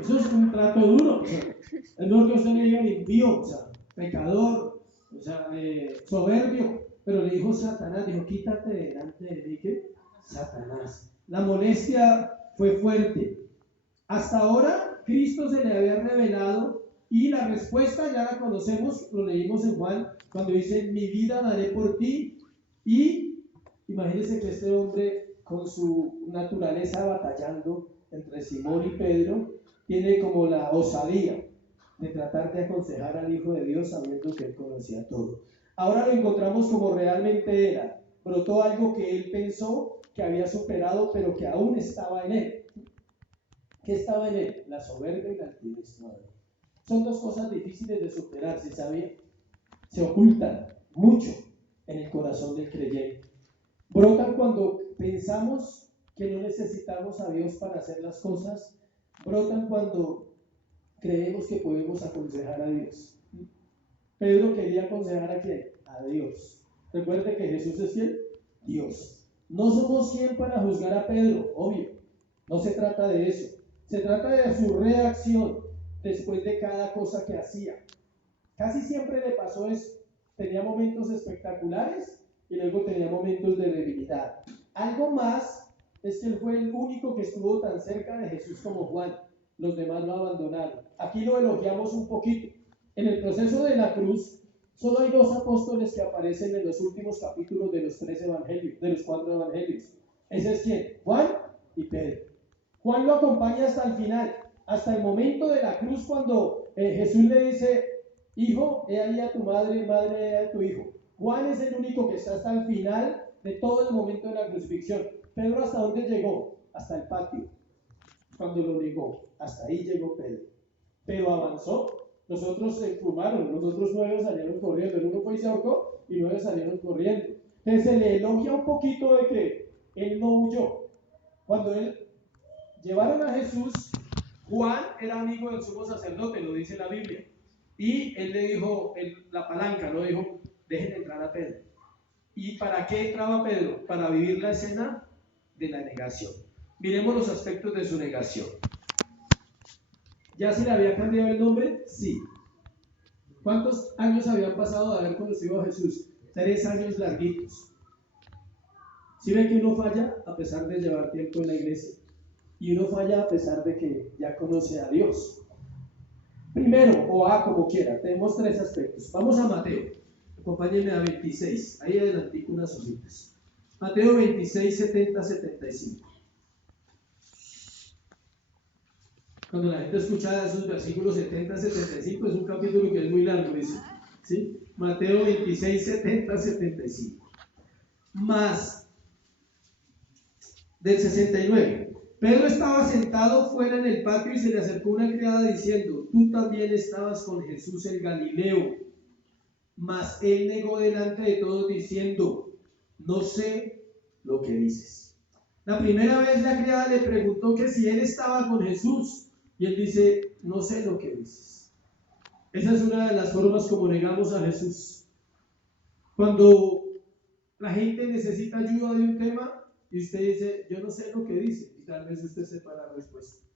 Eso es un trato duro. O sea, es mejor que usted le diga impío, o sea, pecador, o sea, soberbio. Pero le dijo Satanás, dijo: quítate delante de mí, ¿qué? Satanás. La molestia fue fuerte. Hasta ahora Cristo se le había revelado y la respuesta ya la conocemos, lo leímos en Juan, cuando dice: mi vida daré por ti. Y imagínense que este hombre, con su naturaleza batallando entre Simón y Pedro, tiene como la osadía de tratar de aconsejar al Hijo de Dios sabiendo que él conocía todo. Ahora lo encontramos como realmente era. Brotó algo que él pensó que había superado, pero que aún estaba en él. ¿Qué estaba en él? La soberbia y la altivez. Son dos cosas difíciles de superar, ¿sí sabía? Se ocultan mucho en el corazón del creyente. Brotan cuando pensamos que no necesitamos a Dios para hacer las cosas. Brotan cuando creemos que podemos aconsejar a Dios. Pedro quería aconsejar ¿a quién? A Dios. Recuerde que Jesús es ¿quién? Dios. No somos quien para juzgar a Pedro, obvio. No se trata de eso. Se trata de su reacción después de cada cosa que hacía. Casi siempre le pasó eso. Tenía momentos espectaculares y luego tenía momentos de debilidad. Algo más es que él fue el único que estuvo tan cerca de Jesús como Juan. Los demás lo abandonaron. Aquí lo elogiamos un poquito. En el proceso de la cruz, solo hay dos apóstoles que aparecen en los últimos capítulos de los 3 evangelios, de los 4 evangelios. ¿Ese es quién? Juan y Pedro. Juan lo acompaña hasta el final, hasta el momento de la cruz, cuando Jesús le dice: hijo, he ahí a tu madre, madre, he ahí a tu hijo. Juan es el único que está hasta el final de todo el momento de la crucifixión. Pedro, ¿hasta dónde llegó? Hasta el patio, cuando lo negó. Hasta ahí llegó Pedro. Pero avanzó. Los otros se fumaron, los otros 9 salieron corriendo. El uno fue y se ahorcó y 9 salieron corriendo. Entonces se le elogia un poquito de que él no huyó. Cuando él llevaron a Jesús, Juan era amigo del sumo sacerdote, lo dice la Biblia. Y él le dijo, la palanca, lo dijo: dejen entrar a Pedro. ¿Y para qué entraba Pedro? Para vivir la escena de la negación. Miremos los aspectos de su negación. ¿Ya se le había cambiado el nombre? Sí. ¿Cuántos años habían pasado de haber conocido a Jesús? 3 años larguitos. ¿Sí ve que uno falla a pesar de llevar tiempo en la iglesia? Y uno falla a pesar de que ya conoce a Dios. Primero, o A, como quiera, tenemos 3 aspectos. Vamos a Mateo. Acompáñenme a 26. Ahí adelantico unas hojitas. Mateo 26, 70, 75. Cuando la gente escucha esos versículos 70, 75, es un capítulo que es muy largo, dice. ¿Sí? Mateo 26, 70, 75. Más del 69. Pedro estaba sentado fuera en el patio y se le acercó una criada diciendo: tú también estabas con Jesús el Galileo. Mas él negó delante de todos diciendo: no sé lo que dices. La primera vez la criada le preguntó que si él estaba con Jesús y él dice: no sé lo que dices. Esa es una de las formas como negamos a Jesús. Cuando la gente necesita ayuda de un tema y usted dice: yo no sé lo que dice, y tal vez usted sepa la respuesta.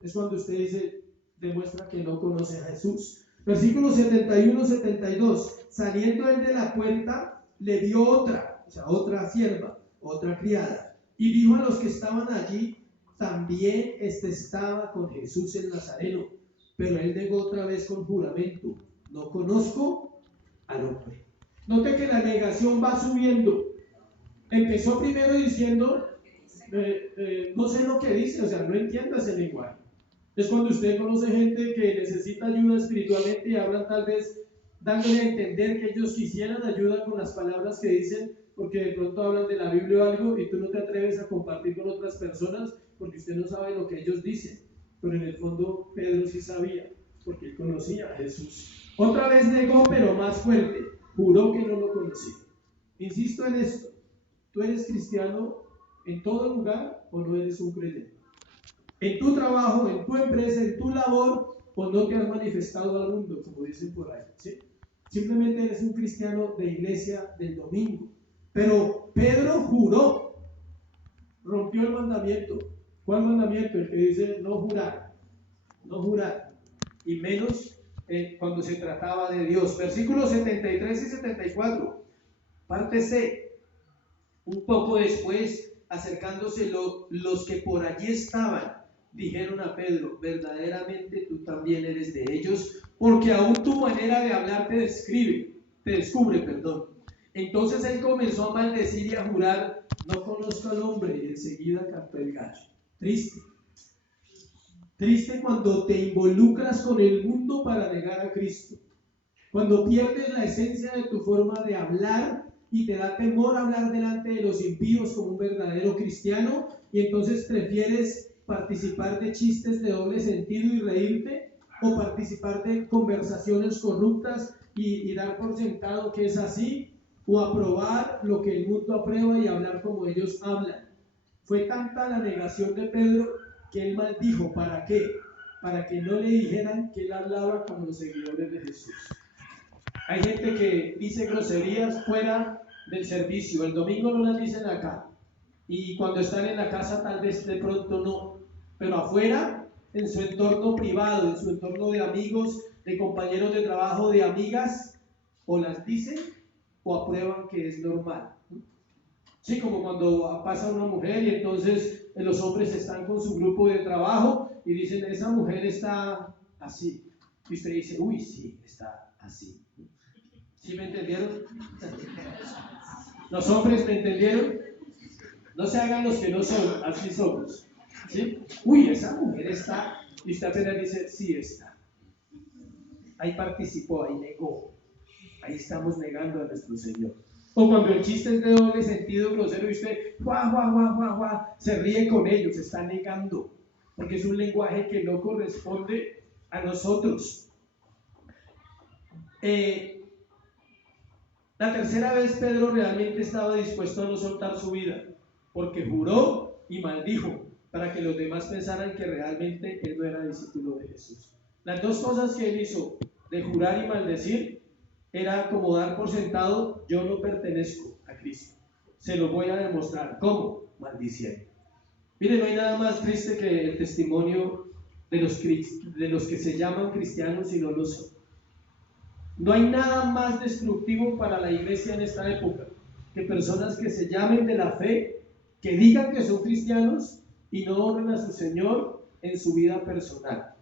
Es cuando usted dice, demuestra que no conoce a Jesús. Versículos 71-72. Saliendo él de la puerta, le vio otra, o sea, otra sierva, otra criada, y dijo a los que estaban allí: también estaba con Jesús el Nazareno. Pero él negó otra vez con juramento: no conozco al hombre. Note que la negación va subiendo. Empezó primero diciendo, no sé lo que dice, o sea, no entiendo ese lenguaje. Es cuando usted conoce gente que necesita ayuda espiritualmente y hablan tal vez dándole a entender que ellos quisieran ayuda con las palabras que dicen, porque de pronto hablan de la Biblia o algo y tú no te atreves a compartir con otras personas porque usted no sabe lo que ellos dicen. Pero en el fondo Pedro sí sabía, porque él conocía a Jesús. Otra vez negó, pero más fuerte, juró que no lo conocía. Insisto en esto: ¿tú eres cristiano en todo lugar o no eres un creyente? En tu trabajo, en tu empresa, en tu labor, o no te has manifestado al mundo, como dicen por ahí, ¿sí? Simplemente eres un cristiano de iglesia del domingo. Pero Pedro juró, rompió el mandamiento. ¿Cuál mandamiento? El que dice no jurar, no jurar, y menos cuando se trataba de Dios. Versículos 73 y 74, parte C. Un poco después, acercándose los que por allí estaban, dijeron a Pedro: verdaderamente tú también eres de ellos, porque aún tu manera de hablar te descubre. Entonces él comenzó a maldecir y a jurar: no conozco al hombre, y enseguida cantó el gallo. Triste cuando te involucras con el mundo para negar a Cristo, cuando pierdes la esencia de tu forma de hablar y te da temor hablar delante de los impíos como un verdadero cristiano, y entonces prefieres participar de chistes de doble sentido y reírte, o participar de conversaciones corruptas y dar por sentado que es así, o aprobar lo que el mundo aprueba y hablar como ellos hablan. Fue tanta la negación de Pedro que él maldijo. ¿Para qué? Para que no le dijeran que él hablaba como los seguidores de Jesús. Hay gente que dice groserías fuera del servicio. El domingo no las dicen acá, y cuando están en la casa tal vez de pronto no, pero afuera, en su entorno privado, en su entorno de amigos, de compañeros de trabajo, de amigas, o las dicen o aprueban que es normal. Sí, como cuando pasa una mujer y entonces los hombres están con su grupo de trabajo y dicen: esa mujer está así, y usted dice: uy, sí, está así. ¿Sí me entendieron? ¿Los hombres me entendieron? No se hagan los que no son, así somos. ¿Sí? Uy, esa mujer está, y usted apenas dice: sí está. Ahí participó, ahí negó. Ahí estamos negando a nuestro Señor. O cuando el chiste es de doble sentido, grosero, y usted se ríe con ellos, se está negando, porque es un lenguaje que no corresponde a nosotros. La tercera vez Pedro realmente estaba dispuesto a no soltar su vida, porque juró y maldijo para que los demás pensaran que realmente él no era discípulo de Jesús. Las dos cosas que él hizo, de jurar y maldecir, era como dar por sentado: yo no pertenezco a Cristo. Se lo voy a demostrar. ¿Cómo? Maldiciendo. Miren, no hay nada más triste que el testimonio de los que se llaman cristianos y no lo son. No hay nada más destructivo para la iglesia en esta época que personas que se llamen de la fe, que digan que son cristianos y no honren a su Señor en su vida personal.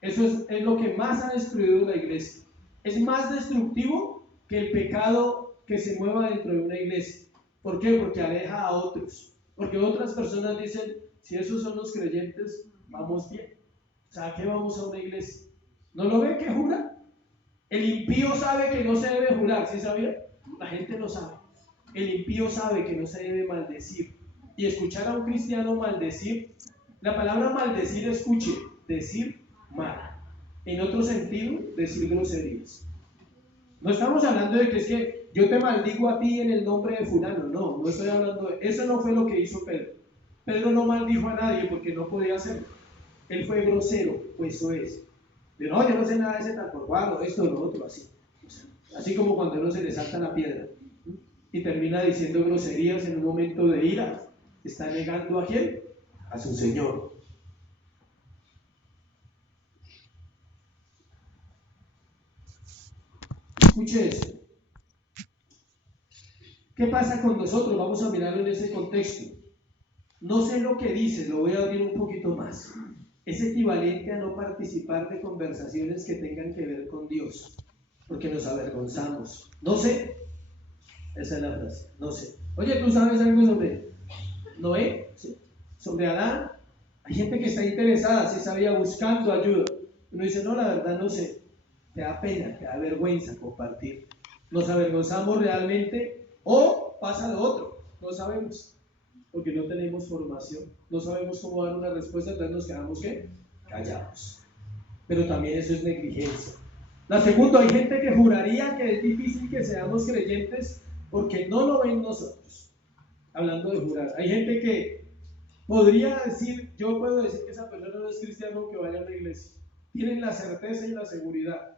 Eso es lo que más ha destruido la iglesia. Es más destructivo que el pecado que se mueva dentro de una iglesia. ¿Por qué? Porque aleja a otros. Porque otras personas dicen: si esos son los creyentes, vamos bien. O sea, ¿a qué vamos a una iglesia? ¿No lo ven que jura? El impío sabe que no se debe jurar, ¿sí sabía? La gente lo sabe. El impío sabe que no se debe maldecir. Y escuchar a un cristiano maldecir, la palabra maldecir, escuche, decir mal. En otro sentido, decir groserías. No estamos hablando de que es que yo te maldigo a ti en el nombre de fulano. No estoy hablando de eso. No fue lo que hizo Pedro. Pedro no maldijo a nadie porque no podía hacerlo. Él fue grosero, pues eso es. Pero no, yo no sé nada de ese tal por cual, esto, lo otro, así. Así como cuando uno se le salta la piedra y termina diciendo groserías en un momento de ira, está negando ¿a quién? A su Señor. Escuche esto. ¿Qué pasa con nosotros? Vamos a mirarlo en ese contexto. No sé lo que dice, lo voy a abrir un poquito más. Es equivalente a no participar de conversaciones que tengan que ver con Dios, porque nos avergonzamos. No sé, esa es la frase, no sé. Oye, ¿tú sabes algo sobre Noé? ¿Sí? ¿Sobre Adán? Hay gente que está interesada, sí sabía, buscando ayuda. Uno dice, no, la verdad no sé. Te da pena, te da vergüenza compartir. ¿Nos avergonzamos realmente o pasa lo otro? No sabemos, porque no tenemos formación, no sabemos cómo dar una respuesta, entonces nos quedamos ¿qué? Callados. Pero también eso es negligencia. La segunda, hay gente que juraría que es difícil que seamos creyentes porque no lo ven nosotros. Hablando de jurar, hay gente que podría decir, yo puedo decir que esa persona no es cristiano que vaya a la iglesia. Tienen la certeza y la seguridad.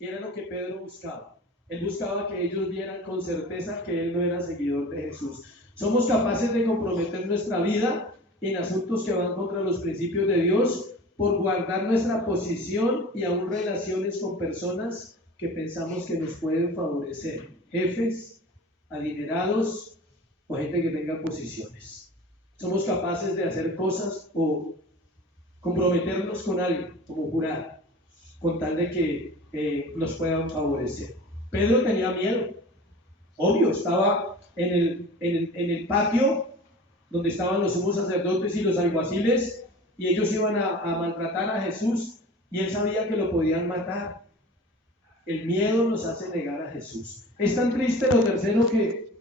Y era lo que Pedro buscaba. Él buscaba que ellos vieran con certeza que él no era seguidor de Jesús. Somos capaces de comprometer nuestra vida en asuntos que van contra los principios de Dios por guardar nuestra posición y aún relaciones con personas que pensamos que nos pueden favorecer. Jefes, adinerados o gente que tenga posiciones. Somos capaces de hacer cosas o comprometernos con alguien, como jurar, con tal de que nos puedan favorecer. Pedro tenía miedo, obvio, estaba en el patio donde estaban los sumos sacerdotes y los alguaciles y ellos iban a maltratar a Jesús y él sabía que lo podían matar. El miedo nos hace negar a Jesús. Es tan triste lo tercero que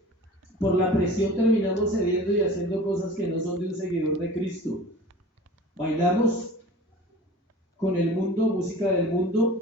por la presión terminamos cediendo y haciendo cosas que no son de un seguidor de Cristo. Bailamos con el mundo, música del mundo,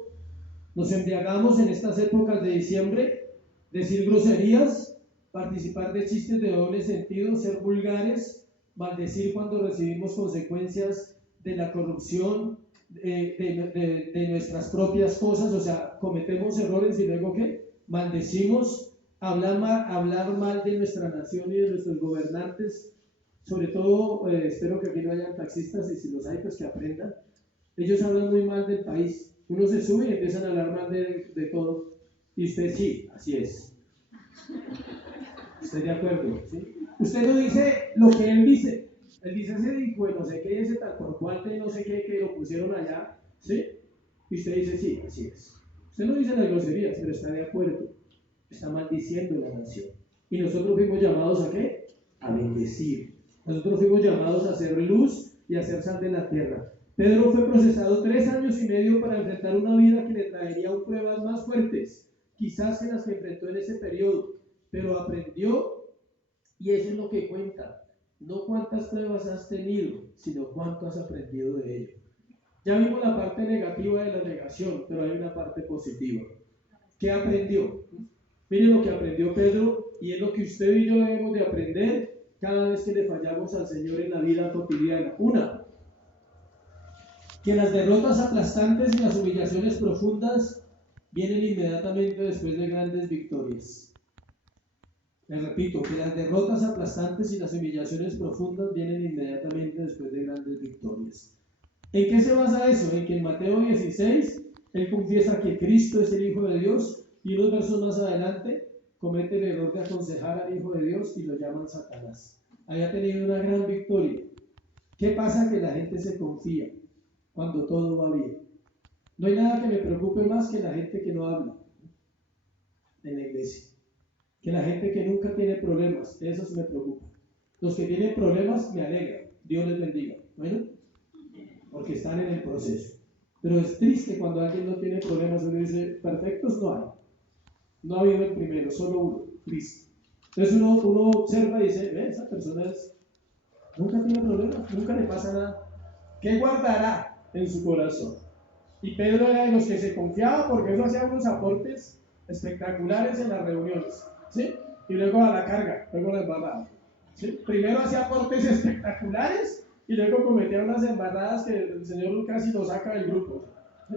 nos embriagamos en estas épocas de diciembre, decir groserías, participar de chistes de doble sentido, ser vulgares, maldecir cuando recibimos consecuencias de la corrupción, de nuestras propias cosas, o sea, cometemos errores y luego ¿qué? Maldecimos, hablar mal de nuestra nación y de nuestros gobernantes, sobre todo, espero que aquí no hayan taxistas y si los hay, pues que aprendan. Ellos hablan muy mal del país. Uno se sube y empiezan a hablar mal de todo. Y usted sí, así es. ¿Estoy de acuerdo? ¿Sí? Usted no dice lo que él dice. Él dice ese dijo, no sé qué, ese tal por cual, no sé qué, que lo pusieron allá. ¿Sí? Y usted dice sí, así es. Usted no dice las groserías, pero está de acuerdo. Está maldiciendo la nación. Y nosotros fuimos llamados ¿a qué? A bendecir. Nosotros fuimos llamados a hacer luz y a hacer sal de la tierra. Pedro fue procesado 3 años y medio para enfrentar una vida que le traería aún pruebas más fuertes, quizás que las que enfrentó en ese periodo, pero aprendió y eso es lo que cuenta. No cuántas pruebas has tenido, sino cuánto has aprendido de ello. Ya vimos la parte negativa de la negación, pero hay una parte positiva. ¿Qué aprendió? Miren lo que aprendió Pedro y es lo que usted y yo debemos de aprender cada vez que le fallamos al Señor en la vida cotidiana. Una, que las derrotas aplastantes y las humillaciones profundas vienen inmediatamente después de grandes victorias. Les repito, que las derrotas aplastantes y las humillaciones profundas vienen inmediatamente después de grandes victorias. ¿En qué se basa eso? En que en Mateo 16, él confiesa que Cristo es el Hijo de Dios y unos versos más adelante comete el error de aconsejar al Hijo de Dios y lo llaman Satanás. Había tenido una gran victoria. ¿Qué pasa? Que la gente se confía cuando todo va bien. No hay nada que me preocupe más que la gente que no habla en la iglesia. Que la gente que nunca tiene problemas, esos me preocupan. Los que tienen problemas me alegran. Dios les bendiga. Bueno, porque están en el proceso. Pero es triste cuando alguien no tiene problemas. Uno dice, perfectos no hay. No ha habido el primero, solo uno, Cristo. Entonces uno observa y dice, esa persona nunca tiene problemas, nunca le pasa nada. ¿Qué guardará en su corazón? Y Pedro era de los que se confiaba porque eso hacía unos aportes espectaculares en las reuniones, ¿sí? Y luego a la carga, luego a la embarrada, ¿sí? Primero hacía aportes espectaculares y luego cometía unas embarradas que el Señor casi lo saca del grupo, ¿sí?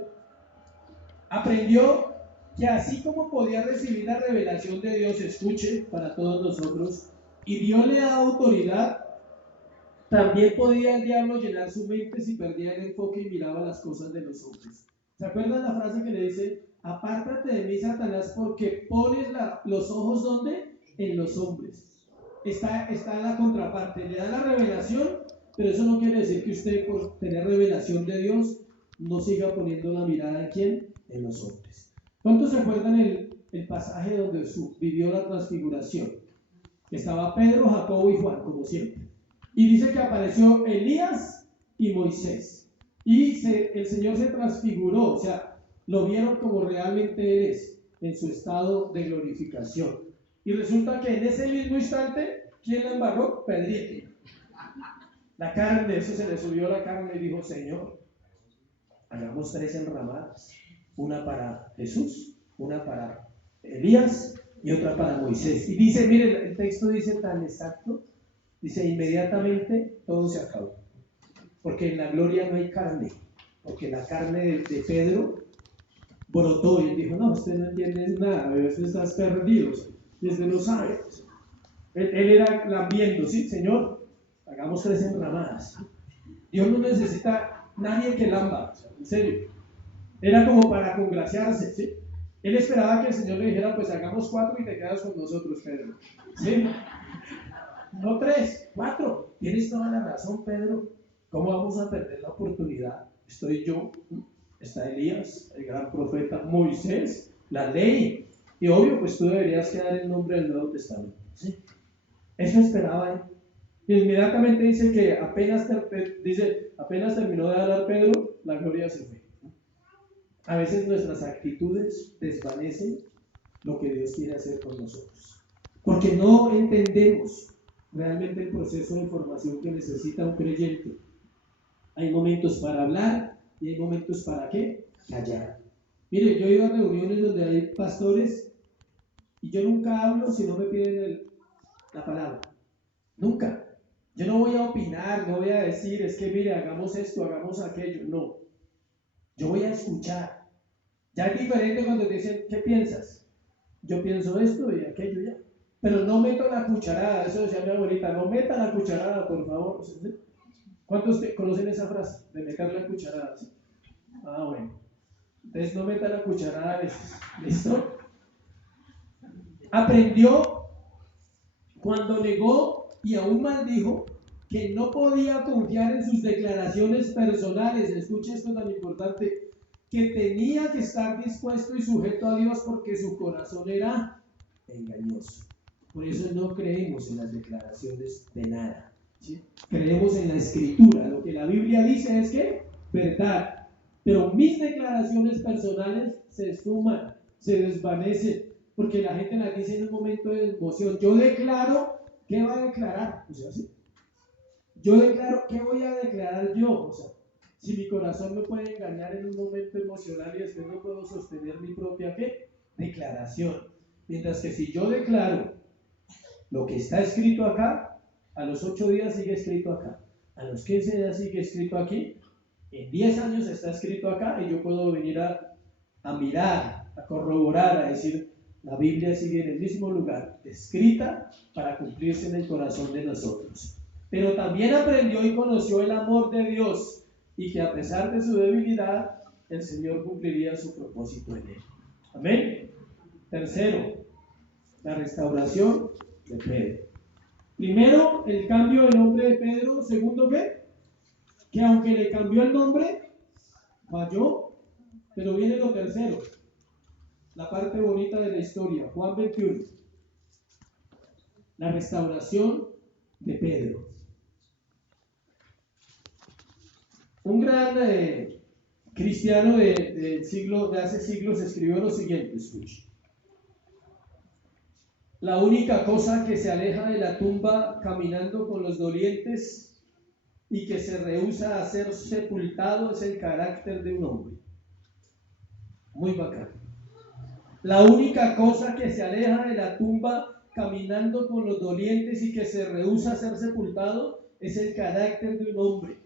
Aprendió que así como podía recibir la revelación de Dios, escuche, para todos nosotros, y Dios le da autoridad, también podía el diablo llenar su mente si perdía el enfoque y miraba las cosas de los hombres. ¿Se acuerdan la frase que le dice apártate de mí, Satanás, porque pones los ojos, ¿dónde? En los hombres. Está la contraparte, le da la revelación, pero eso no quiere decir que usted, por tener revelación de Dios, no siga poniendo la mirada ¿en quién? En los hombres. ¿Cuántos se acuerdan el pasaje donde vivió la transfiguración? Estaba Pedro, Jacobo y Juan, como siempre. Y dice que apareció Elías y Moisés. Y el Señor se transfiguró, o sea, lo vieron como realmente Él es, en su estado de glorificación. Y resulta que en ese mismo instante, ¿quién la embarró? Pedrito. La carne, eso se le subió la carne y dijo, Señor, hagamos 3 enramadas. Una para Jesús, una para Elías y otra para Moisés. Y dice, miren, el texto dice tan exacto, dice, inmediatamente todo se acabó. Porque en la gloria no hay carne, porque la carne de Pedro brotó y dijo, no, usted no entiende nada, usted está perdido, usted no sabe. Él era lambiendo, sí, Señor, hagamos 3 enramadas. Dios no necesita nadie que lamba, en serio. Era como para congraciarse, ¿sí? Él esperaba que el Señor le dijera, pues hagamos 4 y te quedas con nosotros, Pedro. ¿Sí? No 3, 4. Tienes toda la razón, Pedro. ¿Cómo vamos a perder la oportunidad? Estoy yo, está Elías, el gran profeta, Moisés, la ley. Y obvio, pues tú deberías quedar en nombre del Nuevo Testamento. ¿Sí? Eso esperaba él. Y inmediatamente dice que apenas terminó de hablar Pedro, la gloria se fue. A veces nuestras actitudes desvanecen lo que Dios quiere hacer con nosotros. Porque no entendemos realmente el proceso de formación que necesita un creyente. Hay momentos para hablar y hay momentos para ¿qué? Callar. Mire, yo he ido a reuniones donde hay pastores y yo nunca hablo si no me piden la palabra. Nunca. Yo no voy a opinar, no voy a decir, es que mire, hagamos esto, hagamos aquello. No. Yo voy a escuchar. Ya es diferente cuando te dicen, ¿qué piensas? Yo pienso esto y aquello ya. Pero no meto la cucharada, eso decía mi abuelita, no meta la cucharada, por favor. ¿Cuántos conocen esa frase? De meter la cucharada. ¿Sí? Ah, bueno. Entonces no meta la cucharada, ¿listo? Aprendió cuando negó y aún maldijo que no podía confiar en sus declaraciones personales. Escuche esto tan importante, que tenía que estar dispuesto y sujeto a Dios porque su corazón era engañoso. Por eso no creemos en las declaraciones de nada, ¿sí? Creemos en la Escritura. Lo que la Biblia dice es que verdad, pero mis declaraciones personales se esfuman, se desvanecen, porque la gente las dice en un momento de emoción. Yo declaro, ¿qué va a declarar? O sea, ¿sí? Yo declaro, ¿qué voy a declarar yo? O sea, si mi corazón me puede engañar en un momento emocional y después no puedo sostener mi propia ¿qué? Declaración. Mientras que si yo declaro lo que está escrito acá, a los 8 días sigue escrito acá, a los 15 días sigue escrito aquí, en 10 años está escrito acá y yo puedo venir a mirar, a corroborar, a decir, la Biblia sigue en el mismo lugar, escrita para cumplirse en el corazón de nosotros. Pero también aprendió y conoció el amor de Dios y que a pesar de su debilidad, el Señor cumpliría su propósito en él. Amén. Tercero, la restauración de Pedro. Primero, el cambio de nombre de Pedro. Segundo, ¿qué? Que aunque le cambió el nombre, falló. Pero viene lo tercero, la parte bonita de la historia. Juan 21. La restauración de Pedro. Un gran cristiano de hace siglos escribió lo siguiente, escuche. La única cosa que se aleja de la tumba caminando con los dolientes y que se rehúsa a ser sepultado es el carácter de un hombre. Muy bacán. La única cosa que se aleja de la tumba caminando con los dolientes y que se rehúsa a ser sepultado es el carácter de un hombre.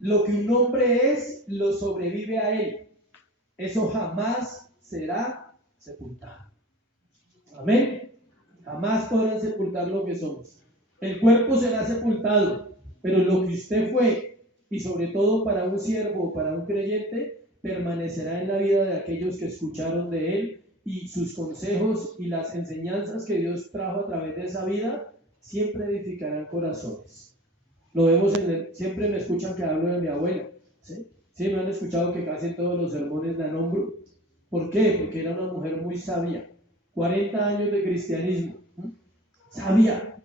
Lo que un hombre es, lo sobrevive a él. Eso jamás será sepultado. Amén. Jamás podrán sepultar lo que somos. El cuerpo será sepultado, pero lo que usted fue, y sobre todo para un siervo o para un creyente, permanecerá en la vida de aquellos que escucharon de Él, y sus consejos y las enseñanzas que Dios trajo a través de esa vida siempre edificarán corazones. Lo vemos siempre me escuchan que hablo de mi abuela, ¿sí? Sí, me han escuchado que casi en todos los sermones la nombro. ¿Por qué? Porque era una mujer muy sabia, 40 años de cristianismo, sabia,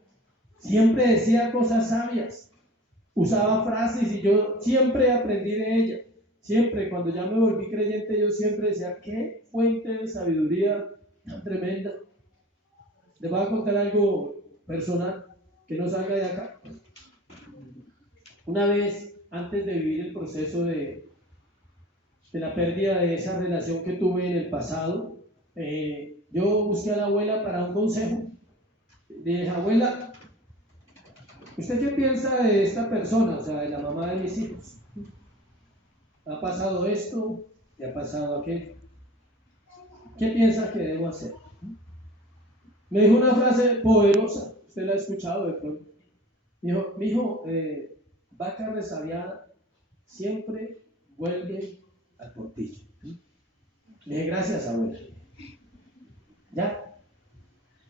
siempre decía cosas sabias, usaba frases y yo siempre aprendí de ella. Siempre, cuando ya me volví creyente, yo siempre decía, qué fuente de sabiduría tan tremenda. Les voy a contar algo personal, que no salga de acá. Una vez, antes de vivir el proceso de la pérdida de esa relación que tuve en el pasado, yo busqué a la abuela para un consejo. Le dije, abuela, ¿usted qué piensa de esta persona? O sea, de la mamá de mis hijos. Ha pasado esto, y ha pasado aquello. ¿Qué piensa que debo hacer? Me dijo una frase poderosa, usted la ha escuchado de pronto. Dijo, mijo, vaca resabiada siempre vuelve al portillo. Le dije, gracias, abuela. Ya.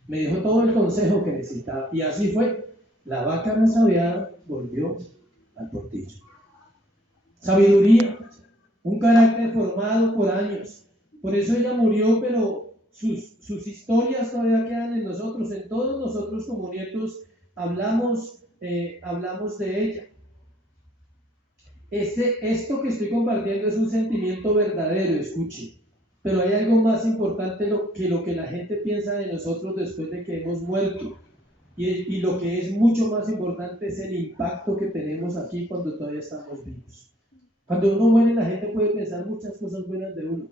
Me dijo todo el consejo que necesitaba. Y así fue. La vaca resabiada volvió al portillo. Sabiduría, un carácter formado por años. Por eso ella murió, pero sus historias todavía quedan en nosotros. En todos nosotros como nietos hablamos de ella. Esto que estoy compartiendo es un sentimiento verdadero, escuche. Pero hay algo más importante que lo que la gente piensa de nosotros después de que hemos muerto. Y lo que es mucho más importante es el impacto que tenemos aquí cuando todavía estamos vivos. Cuando uno muere, la gente puede pensar muchas cosas buenas de uno.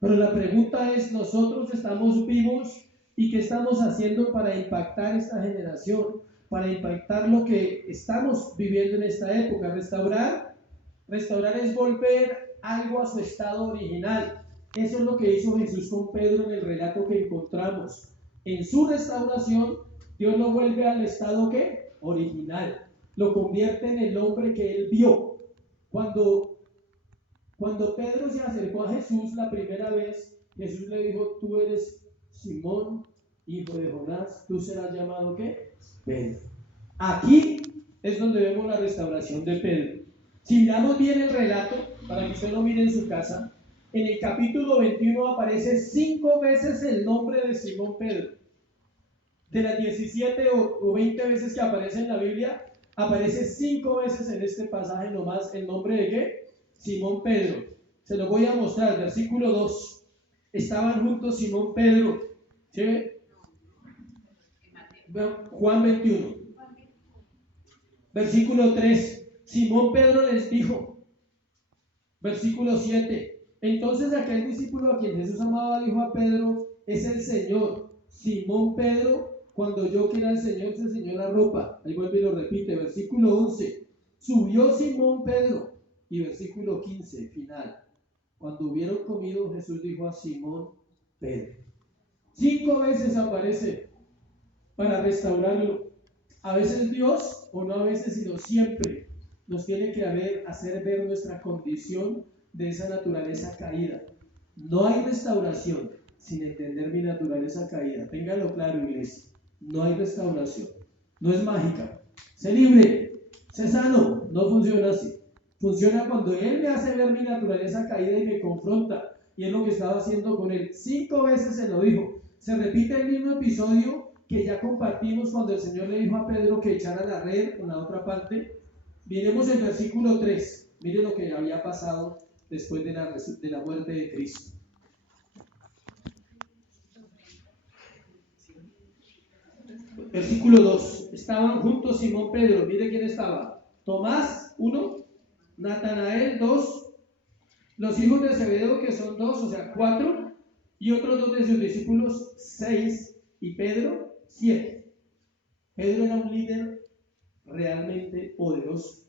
Pero la pregunta es, ¿nosotros estamos vivos y qué estamos haciendo para impactar esta generación? Para impactar lo que estamos viviendo en esta época. Restaurar es volver algo a su estado original. Eso es lo que hizo Jesús con Pedro en el relato que encontramos. En su restauración, Dios lo vuelve al estado ¿qué? Original. Lo convierte en el hombre que él vio. Cuando Pedro se acercó a Jesús la primera vez, Jesús le dijo, tú eres Simón, hijo de Jonás, tú serás llamado ¿qué? Pedro. Aquí es donde vemos la restauración de Pedro. Si miramos bien el relato, para que usted lo mire en su casa, en el capítulo 21 aparece 5 veces el nombre de Simón Pedro. De las 17 o 20 veces que aparece en la Biblia, aparece 5 veces en este pasaje nomás el nombre de ¿qué? Simón Pedro. Se lo voy a mostrar, versículo 2. Estaban juntos Simón Pedro. ¿Sí? Juan 21. Versículo 3. Simón Pedro les dijo, versículo 7, entonces aquel discípulo a quien Jesús amaba dijo a Pedro, es el Señor. Simón Pedro, cuando oyó que era el Señor, se ciñó la ropa. Ahí vuelve y lo repite, versículo 11, subió Simón Pedro, y versículo 15, final. Cuando hubieron comido, Jesús dijo a Simón Pedro. 5 veces aparece para restaurarlo. A veces Dios, o no a veces, sino siempre, nos tiene que hacer ver nuestra condición de esa naturaleza caída. No hay restauración sin entender mi naturaleza caída. Téngalo claro, iglesia. No hay restauración. No es mágica. Sé libre, sé sano. No funciona así. Funciona cuando Él me hace ver mi naturaleza caída y me confronta. Y es lo que estaba haciendo con Él. 5 veces se lo dijo. Se repite el mismo episodio que ya compartimos cuando el Señor le dijo a Pedro que echara la red en la otra parte. Miremos el versículo 3. Mire lo que había pasado después de la muerte de Cristo. Versículo 2. Estaban juntos Simón Pedro. Mire quién estaba. Tomás, 1. Natanael, 2. Los hijos de Zebedeo, que son 2, o sea, 4. Y otros 2 de sus discípulos, 6. Y Pedro, 7. Pedro era un líder realmente poderoso.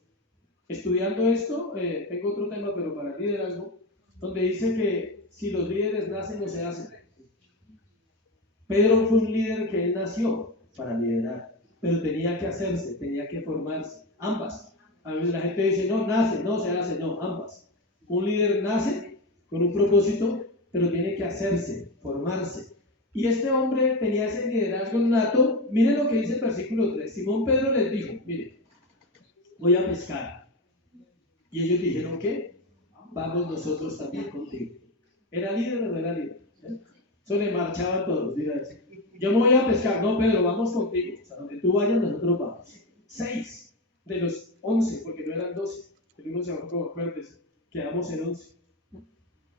Estudiando esto, tengo otro tema, pero para el liderazgo, donde dice que si los líderes nacen o se hacen. Pedro fue un líder que él nació para liderar, pero tenía que hacerse, tenía que formarse, ambas. A veces la gente dice, no, nace, no, se hace, no, ambas. Un líder nace con un propósito, pero tiene que hacerse, formarse. Y este hombre tenía ese liderazgo nato. Miren lo que dice el versículo 3. Simón Pedro les dijo, mire, voy a pescar. Y ellos dijeron, ¿qué? Vamos nosotros también contigo. ¿Era líder o no era líder? Eso le marchaba a todos. Yo me voy a pescar. No, Pedro, vamos contigo. O sea, donde tú vayas, nosotros vamos. 6 de los 11, porque no eran 12. El uno se ahorcó, acuérdense. Quedamos en 11.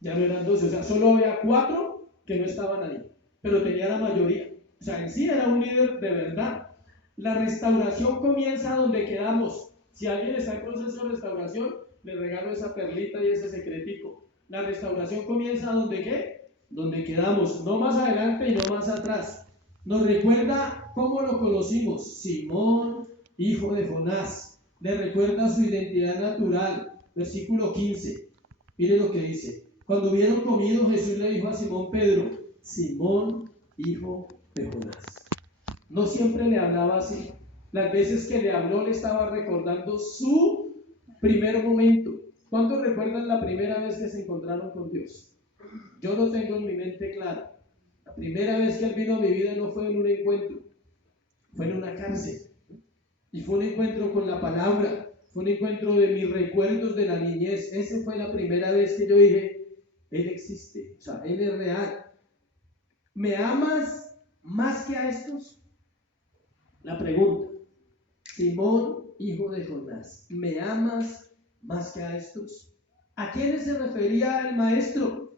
Ya no eran 12. O sea, solo había 4 que no estaban ahí. Pero tenía la mayoría. O sea, en sí era un líder de verdad. La restauración comienza donde quedamos. Si alguien está en proceso de restauración, le regalo esa perlita y ese secretico. La restauración comienza donde ¿qué? Donde quedamos, no más adelante y no más atrás. Nos recuerda cómo lo conocimos. Simón, hijo de Jonás. Le recuerda su identidad natural. Versículo 15. Mire lo que dice. Cuando hubieron comido, Jesús le dijo a Simón Pedro, Simón, hijo de Jonás. No siempre le hablaba así. Las veces que le habló le estaba recordando su primer momento. ¿Cuántos recuerdan la primera vez que se encontraron con Dios? Yo lo tengo en mi mente claro. La primera vez que Él vino a mi vida no fue en un encuentro, fue en una cárcel. Y fue un encuentro con la palabra, fue un encuentro de mis recuerdos de la niñez. Esa fue la primera vez que yo dije, Él existe, o sea, Él es real. ¿Me amas más que a estos? La pregunta. Simón, hijo de Jonás, ¿me amas más que a estos? ¿A quiénes se refería el maestro?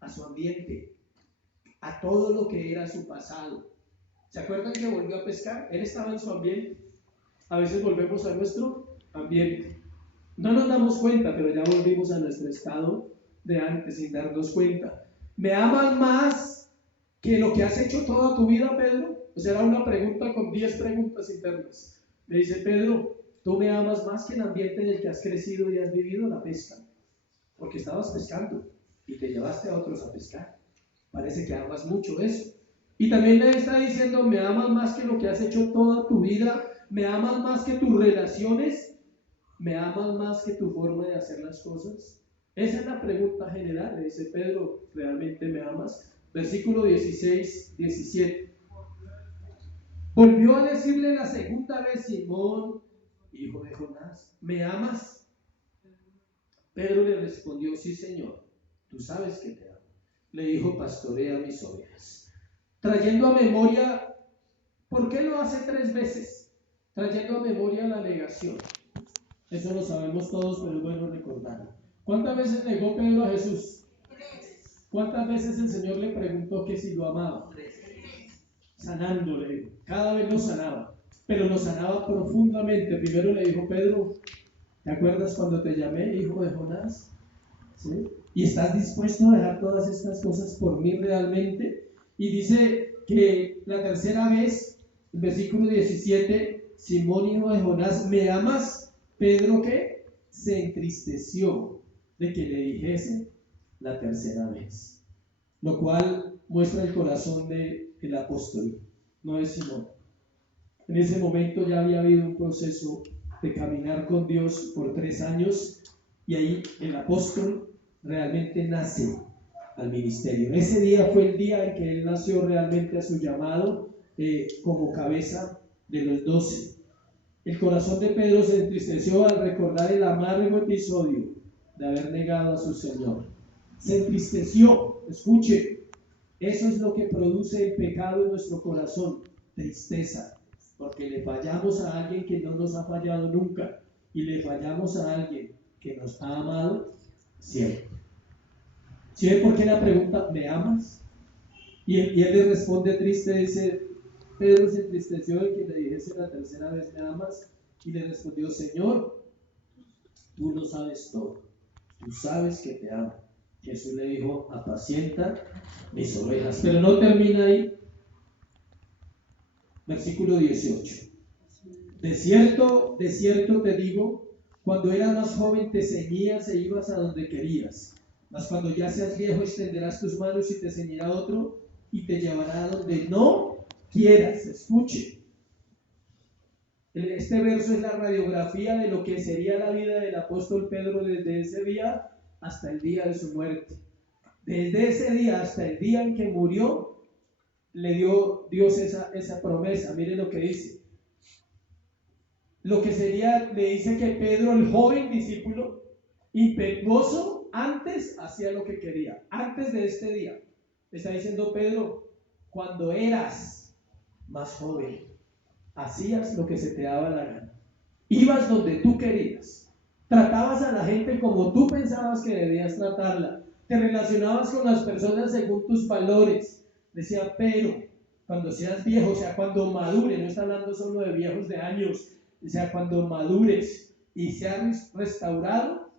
A su ambiente, a todo lo que era su pasado. ¿Se acuerdan que volvió a pescar? Él estaba en su ambiente. A veces volvemos a nuestro ambiente. No nos damos cuenta, pero ya volvimos a nuestro estado de antes sin darnos cuenta. ¿Me amas más que lo que has hecho toda tu vida, Pedro? O sea, era una pregunta con 10 preguntas internas. Le dice Pedro, ¿tú me amas más que el ambiente en el que has crecido y has vivido la pesca? Porque estabas pescando y te llevaste a otros a pescar. Parece que amas mucho eso. Y también le está diciendo, ¿me amas más que lo que has hecho toda tu vida? ¿Me amas más que tus relaciones? ¿Me amas más que tu forma de hacer las cosas? Esa es la pregunta general. Le dice Pedro, ¿realmente me amas? Versículo 16, 17. Volvió a decirle la segunda vez, Simón, hijo de Jonás, ¿me amas? Pedro le respondió, sí, Señor, tú sabes que te amo. Le dijo, pastorea mis ovejas. Trayendo a memoria, ¿por qué lo hace 3 veces? Trayendo a memoria la negación. Eso lo sabemos todos, pero es bueno recordarlo. ¿Cuántas veces negó Pedro a Jesús? 3. ¿Cuántas veces el Señor le preguntó que si lo amaba? 3. Sanándole, cada vez lo sanaba, pero lo sanaba profundamente. Primero le dijo, Pedro, ¿te acuerdas cuando te llamé, hijo de Jonás? ¿Sí? ¿Y estás dispuesto a dejar todas estas cosas por mí realmente? Y dice que la tercera vez, el versículo 17, Simón, hijo de Jonás, ¿me amas? Pedro, ¿qué? Se entristeció de que le dijese la tercera vez, lo cual muestra el corazón del apóstol, no es Simón. En ese momento ya había habido un proceso de caminar con Dios por 3 años y ahí el apóstol realmente nace al ministerio. Ese día fue el día en que él nació realmente a su llamado como cabeza de los 12. El corazón de Pedro se entristeció al recordar el amargo episodio de haber negado a su Señor. Se entristeció, escuche. Eso es lo que produce el pecado en nuestro corazón, tristeza, porque le fallamos a alguien que no nos ha fallado nunca y le fallamos a alguien que nos ha amado siempre. ¿Sí ven por qué la pregunta, ¿me amas? Y él le responde triste, dice, Pedro se entristeció de que le dijese la tercera vez, ¿me amas? Y le respondió, Señor, tú lo sabes todo, tú sabes que te amo. Jesús le dijo, apacienta mis ovejas. Pero no termina ahí. Versículo 18. De cierto te digo, cuando eras más joven te ceñías e ibas a donde querías. Mas cuando ya seas viejo extenderás tus manos y te ceñirá otro y te llevará a donde no quieras. Escuche. Este verso es la radiografía de lo que sería la vida del apóstol Pedro desde ese día hasta el día de su muerte. Desde ese día hasta el día en que murió, le dio Dios esa promesa. Miren lo que dice. Lo que sería, le dice que Pedro, el joven discípulo, impetuoso, antes hacía lo que quería. Antes de este día, le está diciendo Pedro, cuando eras más joven, hacías lo que se te daba la gana. Ibas donde tú querías. Tratabas a la gente como tú pensabas que debías tratarla. Te relacionabas con las personas según tus valores. Decía, pero cuando seas viejo, o sea, cuando madure, no está hablando solo de viejos de años, o sea, cuando madures y seas restaurado,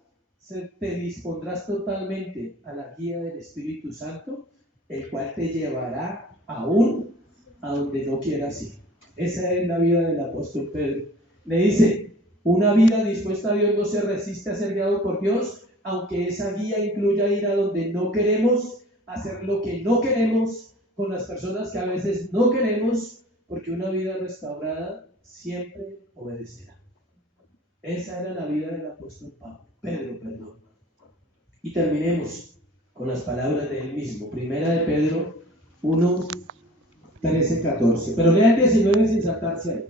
te dispondrás totalmente a la guía del Espíritu Santo, el cual te llevará aún a donde no quieras ir. Esa es la vida del apóstol Pedro. Le dice, una vida dispuesta a Dios no se resiste a ser guiado por Dios, aunque esa guía incluya ir a donde no queremos, hacer lo que no queremos, con las personas que a veces no queremos, porque una vida restaurada siempre obedecerá. Esa era la vida del apóstol Pedro. Y terminemos con las palabras de él mismo. Primera de Pedro 1, 13, 14. Pero lea el 19 sin saltarse ahí.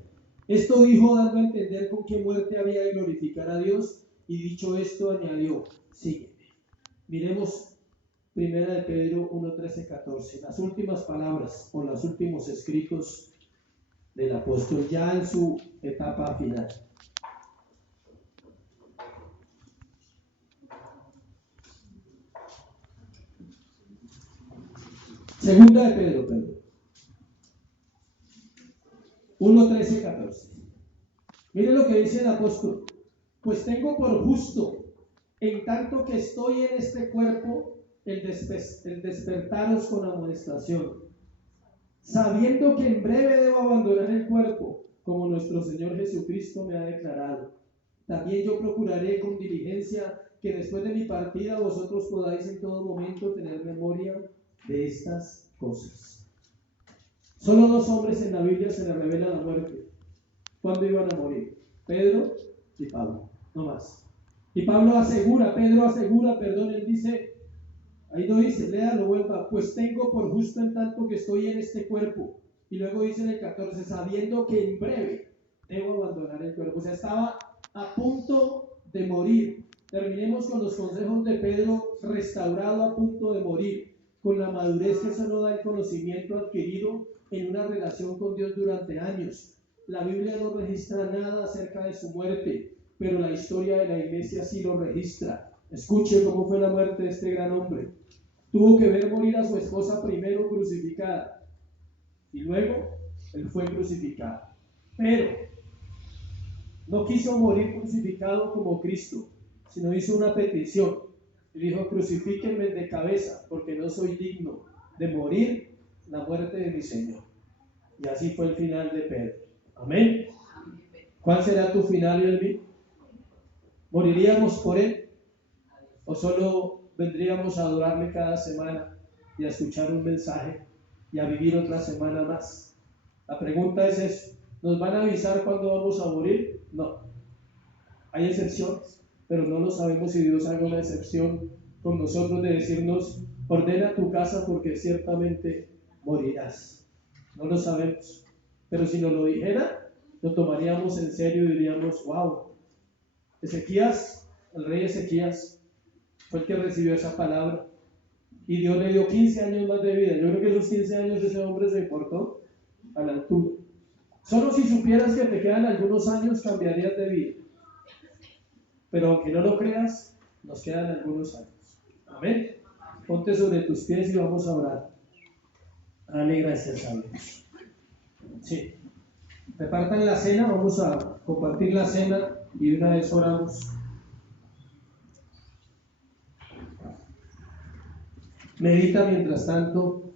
Esto dijo dando a entender con qué muerte había de glorificar a Dios, y dicho esto añadió, sígueme. Miremos Primera de Pedro 1, 13, 14. Las últimas palabras o los últimos escritos del apóstol ya en su etapa final. Segunda de Pedro. 1, 13, 14. Mire lo que dice el apóstol. Pues tengo por justo, en tanto que estoy en este cuerpo, el despertaros con amonestación, sabiendo que en breve debo abandonar el cuerpo, como nuestro Señor Jesucristo me ha declarado. También yo procuraré con diligencia que después de mi partida vosotros podáis en todo momento tener memoria de estas cosas. Solo 2 hombres en la Biblia se les revela la muerte. ¿Cuándo iban a morir? Pedro y Pablo, no más. Y Pedro asegura, él dice, ahí no dice, léalo, vuelva, pues tengo por justo en tanto que estoy en este cuerpo. Y luego dice en el 14, sabiendo que en breve debo abandonar el cuerpo. O sea, estaba a punto de morir. Terminemos con los consejos de Pedro, restaurado a punto de morir, con la madurez que solo da el conocimiento adquirido en una relación con Dios durante años. La Biblia no registra nada acerca de su muerte, pero la historia de la iglesia sí lo registra. Escuche cómo fue la muerte de este gran hombre. Tuvo que ver morir a su esposa primero crucificada y luego él fue crucificado. Pero no quiso morir crucificado como Cristo, sino hizo una petición. Y dijo, crucifíquenme de cabeza, porque no soy digno de morir la muerte de mi Señor. Y así fue el final de Pedro. Amén. ¿Cuál será tu final, Elvi? ¿Moriríamos por él? ¿O solo vendríamos a adorarle cada semana y a escuchar un mensaje y a vivir otra semana más? La pregunta es eso. ¿Nos van a avisar cuándo vamos a morir? No. Hay excepciones, pero no lo sabemos si Dios haga una excepción con nosotros de decirnos, ordena tu casa porque ciertamente morirás. No lo sabemos. Pero si nos lo dijera, lo tomaríamos en serio y diríamos, wow, Ezequías, el rey Ezequías, fue el que recibió esa palabra y Dios le dio 15 años más de vida. Yo creo que esos 15 años ese hombre se portó a la altura. Solo si supieras que te quedan algunos años cambiarías de vida, pero aunque no lo creas, nos quedan algunos años. Amén. Ponte sobre tus pies y vamos a orar. Dale gracias a Dios. Sí. Repartan la cena, vamos a compartir la cena y de una vez oramos. Medita mientras tanto.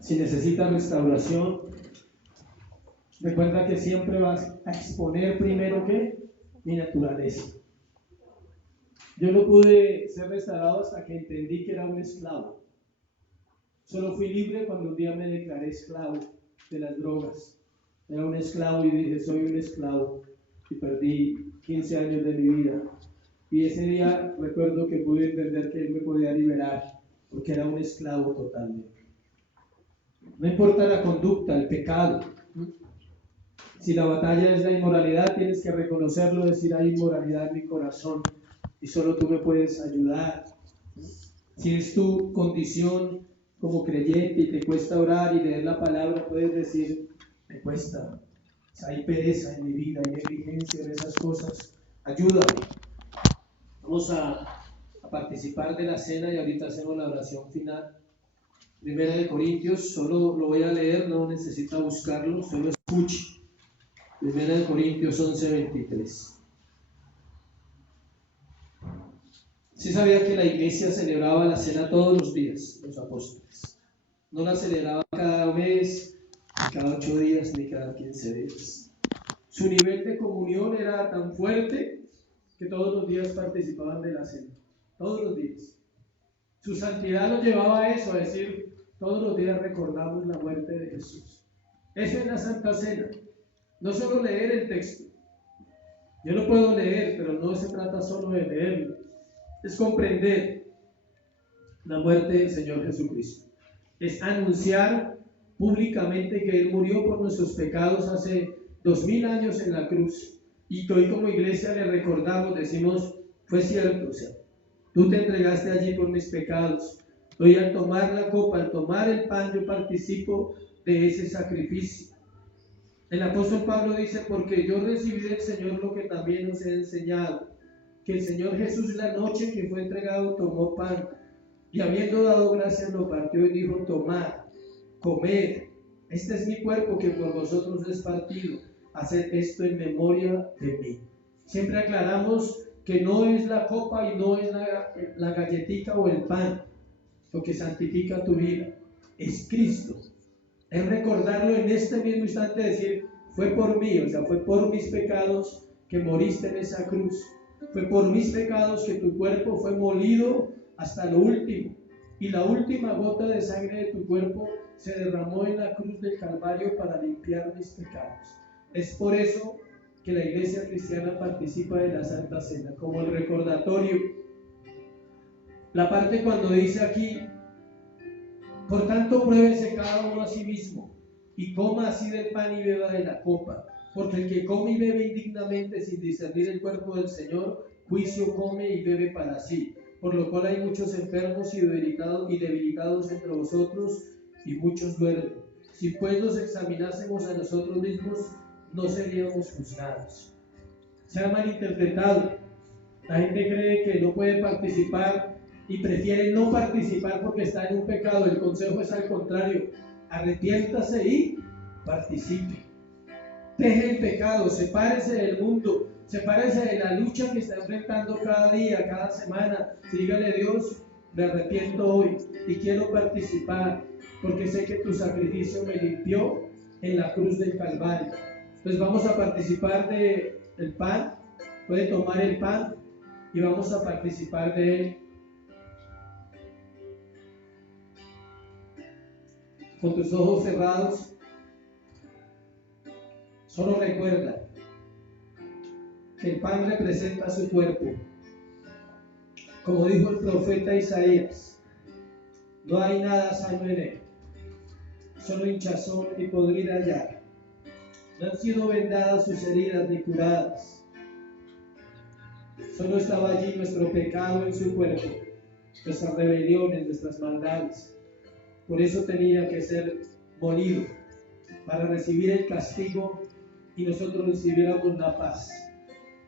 Si necesitas restauración, recuerda que siempre vas a exponer primero que mi naturaleza. Yo no pude ser restaurado hasta que entendí que era un esclavo. Solo fui libre cuando un día me declaré esclavo de las drogas. Era un esclavo y dije, soy un esclavo. Y perdí 15 años de mi vida. Y ese día recuerdo que pude entender que Él me podía liberar, porque era un esclavo totalmente. No importa la conducta, el pecado. Si la batalla es la inmoralidad, tienes que reconocerlo, decir: hay inmoralidad en mi corazón y solo tú me puedes ayudar. Si es tu condición como creyente y te cuesta orar y leer la palabra, puedes decir: me cuesta, hay pereza en mi vida, hay negligencia en esas cosas, ayúdame. Vamos a participar de la cena y ahorita hacemos la oración final. Primera de Corintios, solo lo voy a leer, no necesita buscarlo, solo escuche. Primera de Corintios 11:23. ¿Sí sabía que la iglesia celebraba la cena todos los días, los apóstoles? No la celebraban cada mes, ni cada 8 días, ni cada 15 días. Su nivel de comunión era tan fuerte que todos los días participaban de la cena, todos los días. Su santidad los llevaba a eso, a decir: todos los días recordamos la muerte de Jesús. Eso es la Santa Cena. No solo leer el texto. Yo lo puedo leer, pero no se trata solo de leerlo. Es comprender la muerte del Señor Jesucristo. Es anunciar públicamente que Él murió por nuestros pecados hace 2000 años en la cruz. Y que hoy como iglesia le recordamos, decimos: fue cierto, o sea, tú te entregaste allí por mis pecados. Hoy al tomar la copa, al tomar el pan, yo participo de ese sacrificio. El apóstol Pablo dice: porque yo recibí del Señor lo que también os he enseñado, que el Señor Jesús, la noche que fue entregado, tomó pan y habiendo dado gracias lo partió y dijo: tomad, comed, este es mi cuerpo que por vosotros es partido, haced esto en memoria de mí. Siempre aclaramos que no es la copa y no es la galletita o el pan lo que santifica tu vida, es Cristo. Es recordarlo en este mismo instante, decir: fue por mí, o sea, fue por mis pecados que moriste en esa cruz. Fue por mis pecados que tu cuerpo fue molido hasta lo último. Y la última gota de sangre de tu cuerpo se derramó en la cruz del Calvario para limpiar mis pecados. Es por eso que la iglesia cristiana participa de la Santa Cena, como el recordatorio. La parte cuando dice aquí: por tanto, pruébese cada uno a sí mismo, y coma así del pan y beba de la copa, porque el que come y bebe indignamente sin discernir el cuerpo del Señor, juicio come y bebe para sí, por lo cual hay muchos enfermos y debilitados entre vosotros, y muchos duermen. Si pues nos examinásemos a nosotros mismos, no seríamos juzgados. Se ha malinterpretado. La gente cree que no puede participar y prefiere no participar porque está en un pecado. El consejo es al contrario: arrepiéntase y participe. Deje el pecado, sepárese del mundo, sepárese de la lucha que está enfrentando cada día, cada semana. Dígale: Dios, me arrepiento hoy y quiero participar porque sé que tu sacrificio me limpió en la cruz del Calvario. Entonces vamos a participar del pan. Puede tomar el pan y vamos a participar de él. Con tus ojos cerrados, solo recuerda que el pan representa su cuerpo. Como dijo el profeta Isaías: no hay nada sano en él, solo hinchazón y podrida llaga. No han sido vendadas sus heridas ni curadas. Solo estaba allí nuestro pecado en su cuerpo, nuestras rebeliones, nuestras maldades. Por eso tenía que ser molido, para recibir el castigo y nosotros recibiéramos la paz.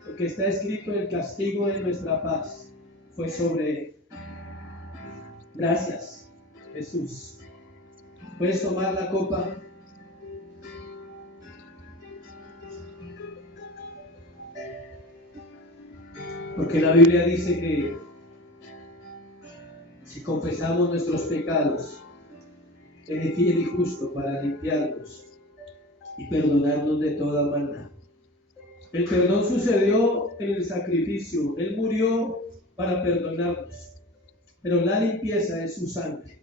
Porque está escrito: el castigo de nuestra paz fue sobre él. Gracias, Jesús. Puedes tomar la copa. Porque la Biblia dice que si confesamos nuestros pecados, Él es fiel y justo para limpiarnos y perdonarnos de toda maldad. El perdón sucedió en el sacrificio. Él murió para perdonarnos. Pero la limpieza es su sangre.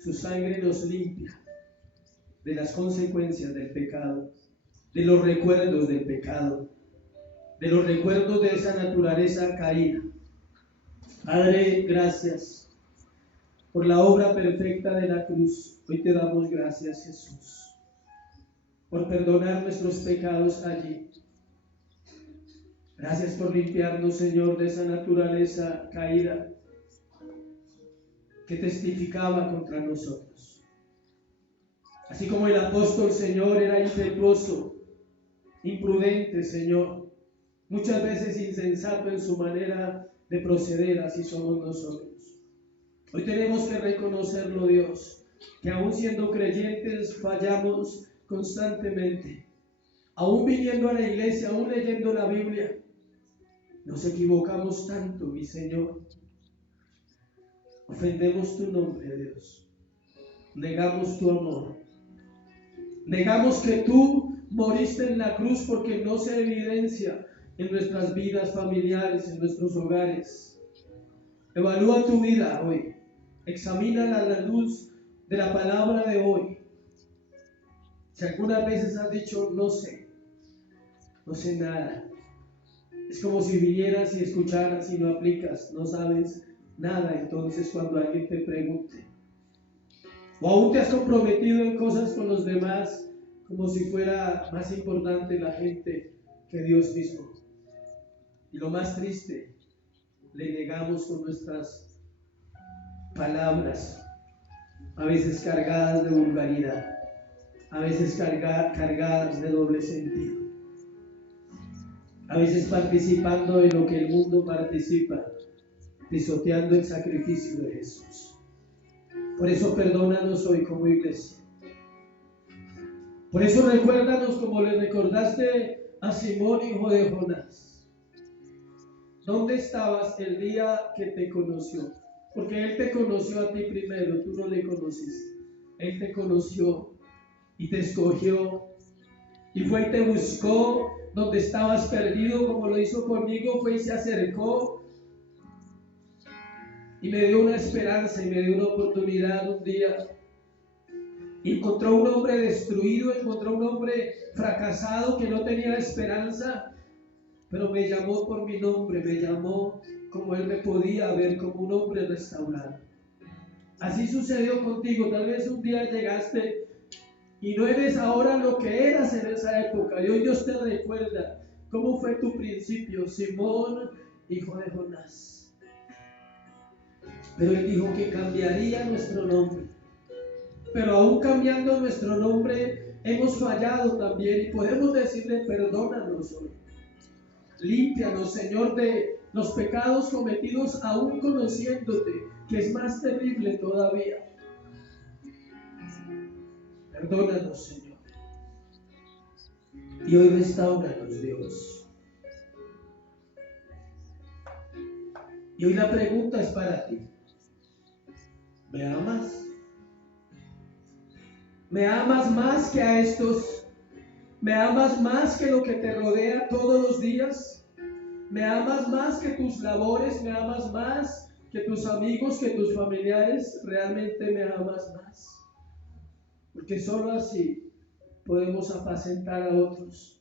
Su sangre nos limpia de las consecuencias del pecado, de los recuerdos del pecado, de los recuerdos de esa naturaleza caída. Padre, gracias por la obra perfecta de la cruz. Hoy te damos gracias, Jesús, por perdonar nuestros pecados allí. Gracias por limpiarnos, Señor, de esa naturaleza caída que testificaba contra nosotros. Así como el apóstol, Señor, era impetuoso, imprudente, Señor, muchas veces insensato en su manera de proceder, así somos nosotros. Hoy tenemos que reconocerlo, Dios, que aún siendo creyentes fallamos constantemente. Aún viniendo a la iglesia, aún leyendo la Biblia, nos equivocamos tanto, mi Señor. Ofendemos tu nombre, Dios. Negamos tu amor. Negamos que tú moriste en la cruz porque no se evidencia en nuestras vidas familiares, en nuestros hogares. Evalúa tu vida hoy. Examínala a la luz de la palabra de hoy. Si algunas veces has dicho, no sé nada. Es como si vinieras y escucharas y no aplicas, no sabes nada. Entonces cuando alguien te pregunte, o aún te has comprometido en cosas con los demás, como si fuera más importante la gente que Dios mismo. Y lo más triste, le negamos con nuestras palabras, a veces cargadas de vulgaridad, a veces cargadas de doble sentido, a veces participando de lo que el mundo participa, pisoteando el sacrificio de Jesús. Por eso perdónanos hoy como iglesia. Por eso recuérdanos como le recordaste a Simón, hijo de Jonás. ¿Dónde estabas el día que te conoció? Porque Él te conoció a ti primero, tú no le conociste. Él te conoció y te escogió y fue y te buscó donde estabas perdido, como lo hizo conmigo. Fue y se acercó y me dio una esperanza y me dio una oportunidad un día. Encontró un hombre destruido, encontró un hombre fracasado que no tenía esperanza, pero me llamó por mi nombre, me llamó como Él me podía ver, como un hombre restaurado. Así sucedió contigo. Tal vez un día llegaste y no eres ahora lo que eras en esa época, y hoy Dios te recuerda cómo fue tu principio, Simón, hijo de Jonás. Pero Él dijo que cambiaría nuestro nombre. Pero aún cambiando nuestro nombre, hemos fallado también y podemos decirle, perdónanos hoy. Límpianos, Señor, de los pecados cometidos aún conociéndote, que es más terrible todavía. Perdónanos, Señor. Y hoy restauranos, Dios. Y hoy la pregunta es para ti. ¿Me amas? ¿Me amas más que a estos? ¿Me amas más que lo que te rodea todos los días? ¿Me amas más que tus labores? ¿Me amas más que tus amigos, que tus familiares? ¿Realmente me amas más? Porque solo así podemos apacentar a otros.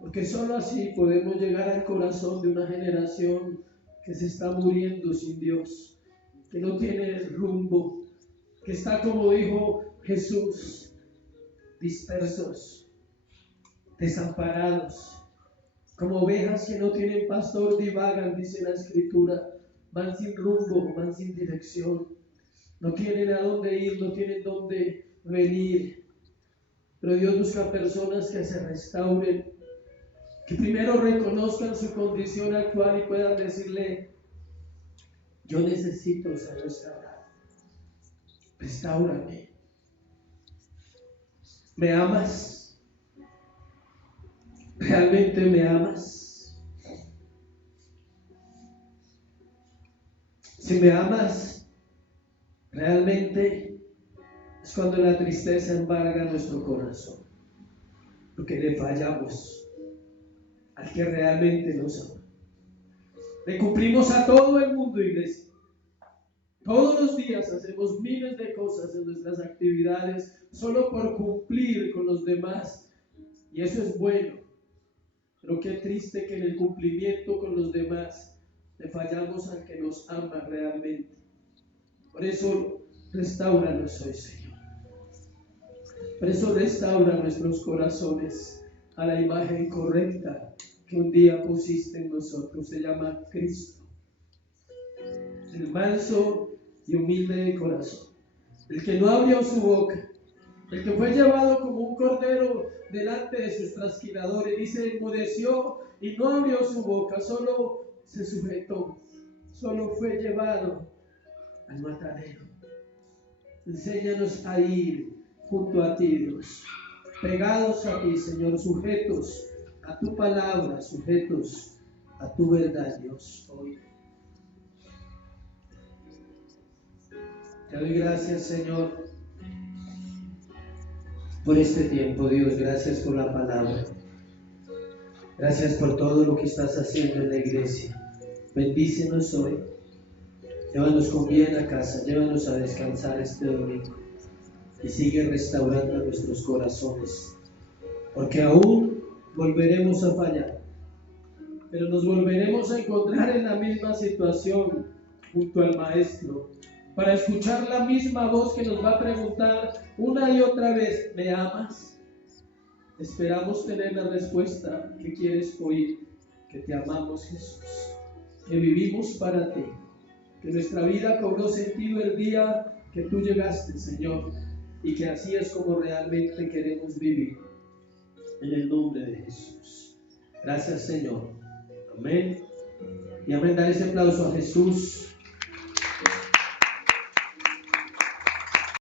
Porque solo así podemos llegar al corazón de una generación que se está muriendo sin Dios, que no tiene rumbo, que está, como dijo Jesús, dispersos, desamparados, como ovejas que no tienen pastor, divagan, dice la Escritura, van sin rumbo, van sin dirección, no tienen a dónde ir, no tienen dónde venir. Pero Dios busca personas que se restauren, que primero reconozcan su condición actual y puedan decirle, yo necesito ser restaurado, restáurame. ¿Me amas? ¿Realmente me amas? Si me amas, realmente es cuando la tristeza embarga nuestro corazón, porque le fallamos al que realmente nos ama. Le cumplimos a todo el mundo, iglesia. Todos los días hacemos miles de cosas en nuestras actividades solo por cumplir con los demás, y eso es bueno. Pero qué triste que en el cumplimiento con los demás le fallamos al que nos ama realmente. Por eso, restáuranos hoy, Señor. Por eso restaura nuestros corazones a la imagen correcta que un día pusiste en nosotros. Se llama Cristo, el manso y humilde de corazón, el que no abrió su boca, el que fue llevado como un cordero delante de sus trasquiladores. Dice, enmudeció y no abrió su boca, solo se sujetó, solo fue llevado al matadero. Enséñanos a ir junto a ti, Dios, pegados a ti, Señor, sujetos a tu palabra, sujetos a tu verdad, Dios, hoy. Te doy gracias, Señor, por este tiempo, Dios. Gracias por la palabra. Gracias por todo lo que estás haciendo en la iglesia. Bendícenos hoy. Llévanos con bien a casa. Llévanos a descansar este domingo. Y sigue restaurando nuestros corazones. Porque aún volveremos a fallar. Pero nos volveremos a encontrar en la misma situación junto al Maestro, para escuchar la misma voz que nos va a preguntar una y otra vez, ¿me amas? Esperamos tener la respuesta que quieres oír, que te amamos, Jesús, que vivimos para ti, que nuestra vida cobró sentido el día que tú llegaste, Señor, y que así es como realmente queremos vivir. En el nombre de Jesús. Gracias, Señor. Amén. Y amén. Dar ese aplauso a Jesús.